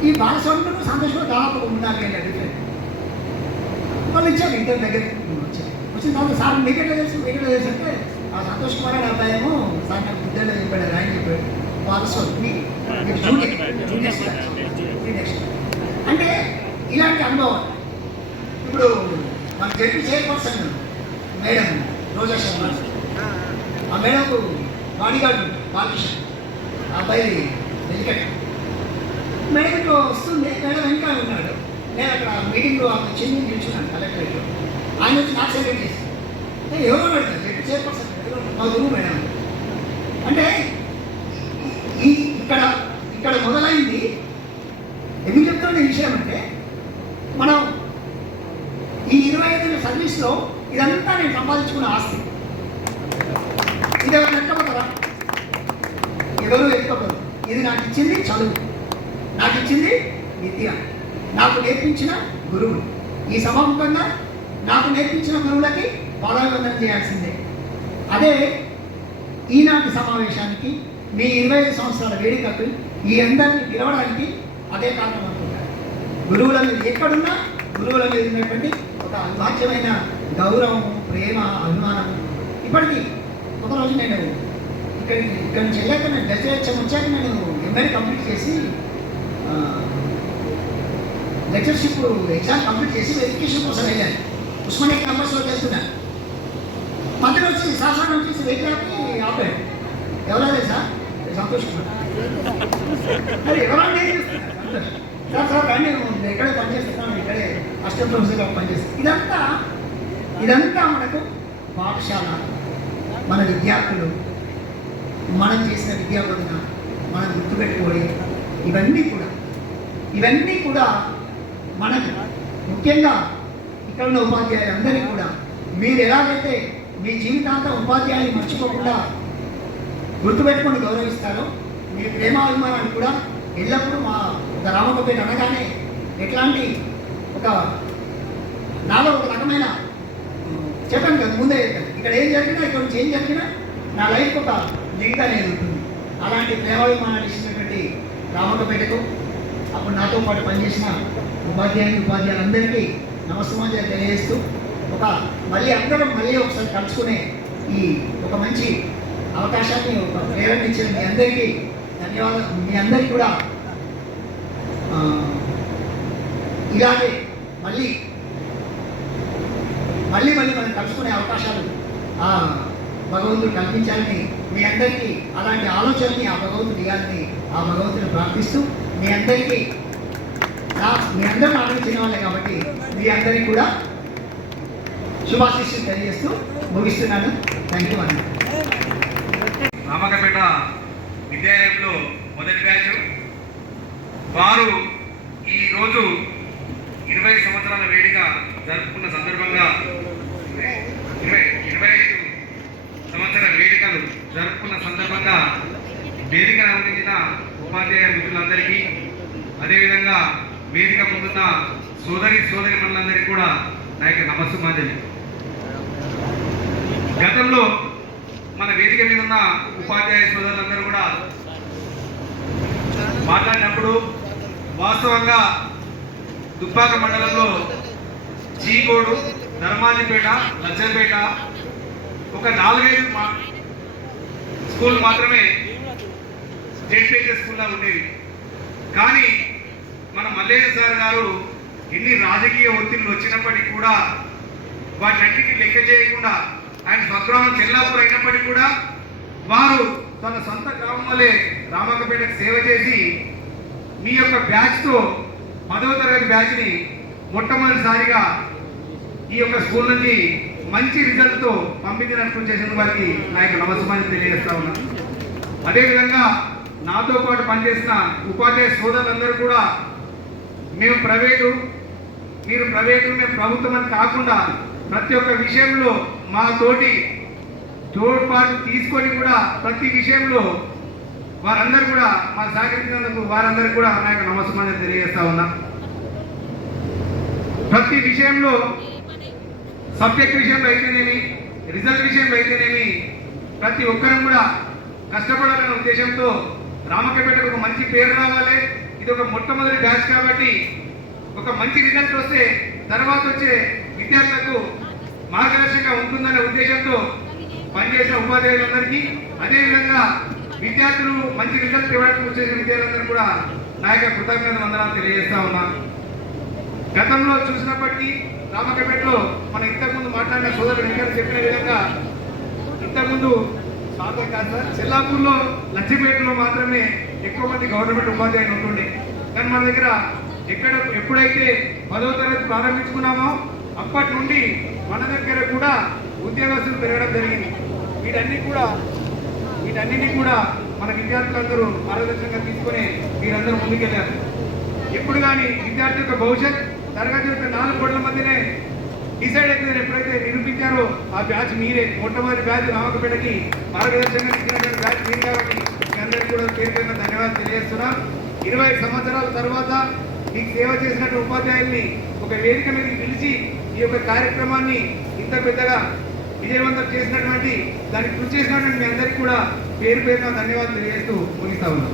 ఈ బాలస్వామితో సంతోషంగా దాదాపు 3-4 ఏళ్ళ డిఫరెంట్. వాళ్ళు ఇచ్చారు, ఇద్దరు దగ్గర వచ్చిన తర్వాత సార్ మీకెట్లా తెలుసు అంటే ఆ సంతోష్ కుమార్ అనే అబ్బాయేమో సార్ నాకు గుద్దేళ్ళ చెప్పాడు, ఆయన చెప్పాడు బాలస్వామి జూనియర్. అంటే ఇలాంటి అనుభవం. ఇప్పుడు మన జడ్పీ చైర్పర్సన్ మేడం రోజా శర్మ, ఆ మేడంకు బాడీగార్డు బాలకృష్ణ, ఆ అబ్బాయి వెలికట్. మేడం ఇంట్లో వస్తుంది, మేడం వెనక ఉన్నాడు. నేను అక్కడ మీటింగ్లో వచ్చింది, నిల్చున్నాను కలెక్టరేట్లో. ఆయన వచ్చి నాకు సెలెక్ట్ చేసి ఎవరో పెడతారు జడ్పీ చైర్పర్సన్ మా గురువు మేడం. అంటే ఇక్కడ మొదలైంది. ఎందుకు చెప్తున్న విషయం అంటే, మనం ఈ 25 ఏళ్ళ సర్వీస్లో ఇదంతా నేను సంపాదించుకున్న ఆస్తి. ఇది ఎవరు ఎక్కబోతారా? ఎవరు ఎక్కబోతారు? ఇది నాకు ఇచ్చింది చదువు, నాకు ఇచ్చింది విద్య, నాకు నేర్పించిన గురువు. ఈ సభాముఖంగా నాకు నేర్పించిన గురువులకి పాదాభివందనం చేయాల్సిందే. అదే ఈనాటి సమావేశానికి, మీ 25 సంవత్సరాల వేడుకకు ఈ అందరినీ పిలవడానికి అదే కారణం అనుకుంటారు. గురువుల మీద ఎక్కడున్నా గురువుల మీద ఉన్నటువంటి ఒక అవిభాజ్యమైన గౌరవం, ప్రేమ, అభిమానం. ఇప్పటికీ ఒకరోజు నేను ఇక్కడి నుంచి వెళ్ళాక, నేను దశరథం వచ్చాక నేను ఎంఏ కంప్లీట్ చేసి లెక్చర్షిప్ ఎగ్జామ్ కంప్లీట్ చేసి వెరిఫికేషన్ కోసం వెళ్ళాను. ఉస్మానియా క్యాంపస్లోకి వెళ్తున్నాను. మధ్యలో వచ్చి శాసనం వచ్చేసి వెహికల్కి ఆపాడు. ఎవరైనా సార్ సంతోష్ కుమార్. మరి ఎవరైనా సార్ కానీ నేను ఇక్కడే పనిచేస్తున్నాను, ఇక్కడే అసిస్టెంట్ ప్రొఫెసర్గా పనిచేస్తాను. ఇదంతా మనకు పాఠశాల, మన విద్యార్థులు, మనం చేసిన విద్యాబోధన, మనం గుర్తుపెట్టుకోవడం, ఇవన్నీ కూడా మనకు ముఖ్యంగా ఇక్కడ ఉన్న ఉపాధ్యాయులందరికీ కూడా మీరు ఎలాగైతే మీ జీవితాంతం ఉపాధ్యాయులు మర్చిపోకుండా గుర్తుపెట్టుకొని గౌరవిస్తారో, మీ ప్రేమాభిమానాన్ని కూడా ఎల్లప్పుడూ మా ఒక రామకపేట అనగానే ఎట్లాంటి ఒక నాలో ఒక రకమైన చెప్పాను కదా ముందే ఇక్కడ ఏం జరిగినా ఇక్కడ నుంచి ఏం జరిగినా నా లైఫ్ ఒక లింక్ అనేది ఉంటుంది. అలాంటి ప్రేమాభిమానాలు ఇచ్చినటువంటి రామకపేటకు అప్పుడు నాతో పాటు పనిచేసిన ఉపాధ్యాయులందరికీ నమస్కారం తెలియజేస్తూ మళ్ళీ అందరం మళ్ళీ ఒకసారి కలుసుకునే ఈ ఒక మంచి అవకాశాన్ని ఒక ప్రేరణ ఇచ్చిన మీ అందరికీ ధన్యవాదాలు. మీ అందరికీ కూడా ఇలాగే మళ్ళీ మనం కలుసుకునే అవకాశాలు భగవంతుడు కల్పించాలని మీ అందరికీ అలాంటి ఆలోచనని ఆ భగవంతుడు ఇవ్వాలని ఆ భగవంతుని ప్రార్థిస్తూ మీ అందరూ ఆలోచించిన వాళ్ళే కాబట్టి మీ అందరికీ కూడా శుభాశీస్సులు తెలియజేస్తూ ముగిస్తున్నాను. థ్యాంక్ యూ అన్న. రామకపేట విద్యాలయంలో మొదటి బ్యాచ్ వారు ఈరోజు 20 సంవత్సరాల వేడుక జరుపుకున్న సందర్భంగా 25 సంవత్సర వేడుకలు జరుపుకున్న సందర్భంగా వేదికను అందించిన ఉపాధ్యాయ మిత్రులందరికీ అదేవిధంగా వేదిక ముందున్న సోదరిమణులందరికీ కూడా నా యొక్క నమస్సుమాంజలి. గతంలో మన వేదిక మీద ఉన్న ఉపాధ్యాయ సోదరులందరూ కూడా మాట్లాడినప్పుడు వాస్తవంగా దుబ్బాక మండలంలో చీకోడు, ధర్మాజిపేట, లచ్చపేట ఒక 4-5 స్కూల్ మాత్రమే జెడ్పీహెచ్ స్కూల్లా ఉండేవి. కానీ మన మల్లేశ్వర సార్ గారు ఎన్ని రాజకీయ ఒత్తిళ్లు వచ్చినప్పటికీ కూడా వాటిన్నిటికీ లెక్క చేయకుండా ఆయన స్వగ్రామం చెల్లాపూర్ అయినప్పటికీ కూడా వారు తన సొంత గ్రామంలోనే రామకపేటకు సేవ చేసి మీ యొక్క బ్యాచ్తో 10వ తరగతి బ్యాచ్ని మొట్టమొదటిసారిగా ఈ యొక్క స్కూల్ నుంచి మంచి రిజల్ట్తో పంపించినట్టు చేసిన వారికి నా యొక్క నమస్కారం తెలియజేస్తా ఉన్నాను. అదేవిధంగా నాతో పాటు పనిచేసిన ఉపాధ్యాయ సోదరులందరూ కూడా మేము ప్రైవేటు, మీరు ప్రైవేటు, మేము ప్రభుత్వం అని కాకుండా ప్రతి ఒక్క విషయంలో మా తోడ్పాటు తీసుకొని కూడా ప్రతి విషయంలో వారందరూ కూడా మా సహకరించినందుకు వారందరూ కూడా నా యొక్క నమస్కారం తెలియజేస్తా ఉన్నా. ప్రతి విషయంలో సబ్జెక్ట్ విషయంలో అయితేనేమి, రిజల్ట్ విషయంలో అయితేనేమి ప్రతి ఒక్కరం కూడా కష్టపడాలనే ఉద్దేశంతో రామకపేటకు ఒక మంచి పేరు రావాలి, ఇది ఒక మొట్టమొదటి బ్యాచ్ కాబట్టి ఒక మంచి రిజల్ట్ వస్తే తర్వాత వచ్చే విద్యార్థులకు మార్గదర్శకంగా ఉంటుందనే ఉద్దేశంతో పనిచేసిన ఉపాధ్యాయులందరికీ, అదేవిధంగా విద్యార్థులు మంచి రిజల్ట్ ఇవ్వడానికి వచ్చేసిన విద్యార్థులందరూ కూడా నా యొక్క కృతజ్ఞత వందనాలు తెలియజేస్తా ఉన్నా. గతంలో చూసినప్పటికీ రామకపేటలో మనం ఇంతకుముందు మాట్లాడిన సోదరుడు వెంకట చెప్పిన విధంగా ఇంతకుముందు చెల్లాపూర్లో, లచ్చిపేటలో మాత్రమే ఎక్కువ మంది గవర్నమెంట్ ఉపాధ్యాయులు ఉంటుండే. కానీ మన దగ్గర ఎప్పుడైతే 10వ తరగతి ప్రారంభించుకున్నామో అప్పటి నుండి మన దగ్గర కూడా ఉద్యోగస్తులు పెరగడం జరిగింది. వీటన్నిటినీ కూడా మన విద్యార్థులందరూ మార్గదర్శకంగా తీసుకొని మీరందరూ ముందుకెళ్ళారు. ఎప్పుడు కానీ విద్యార్థి యొక్క భవిష్యత్ తరగతి యొక్క 4 కోట్ల మందినే డిసైడ్ అయితే ఎప్పుడైతే నిరూపించారో ఆ బ్యాచ్ మీరే. మొట్టమొదటి బ్యాచ్ రామకపేటకి మార్గదర్శకంగా ఇచ్చినటువంటి బ్యాచ్ మీరు కాబట్టి మీ అందరికీ కూడా పేరుపైన ధన్యవాదాలు తెలియజేస్తున్నాం. 20 సంవత్సరాల తర్వాత మీకు సేవ చేసినటువంటి ఉపాధ్యాయుల్ని ఒక వేదిక మీదకి పిలిచి ఈ యొక్క కార్యక్రమాన్ని ఇంత పెద్దగా విజయవంతం చేసినటువంటి దానికి కృషి చేసినటువంటి మీ అందరికీ కూడా పేరుపైన ధన్యవాదాలు తెలియజేస్తూ ముగిస్తా ఉన్నాం.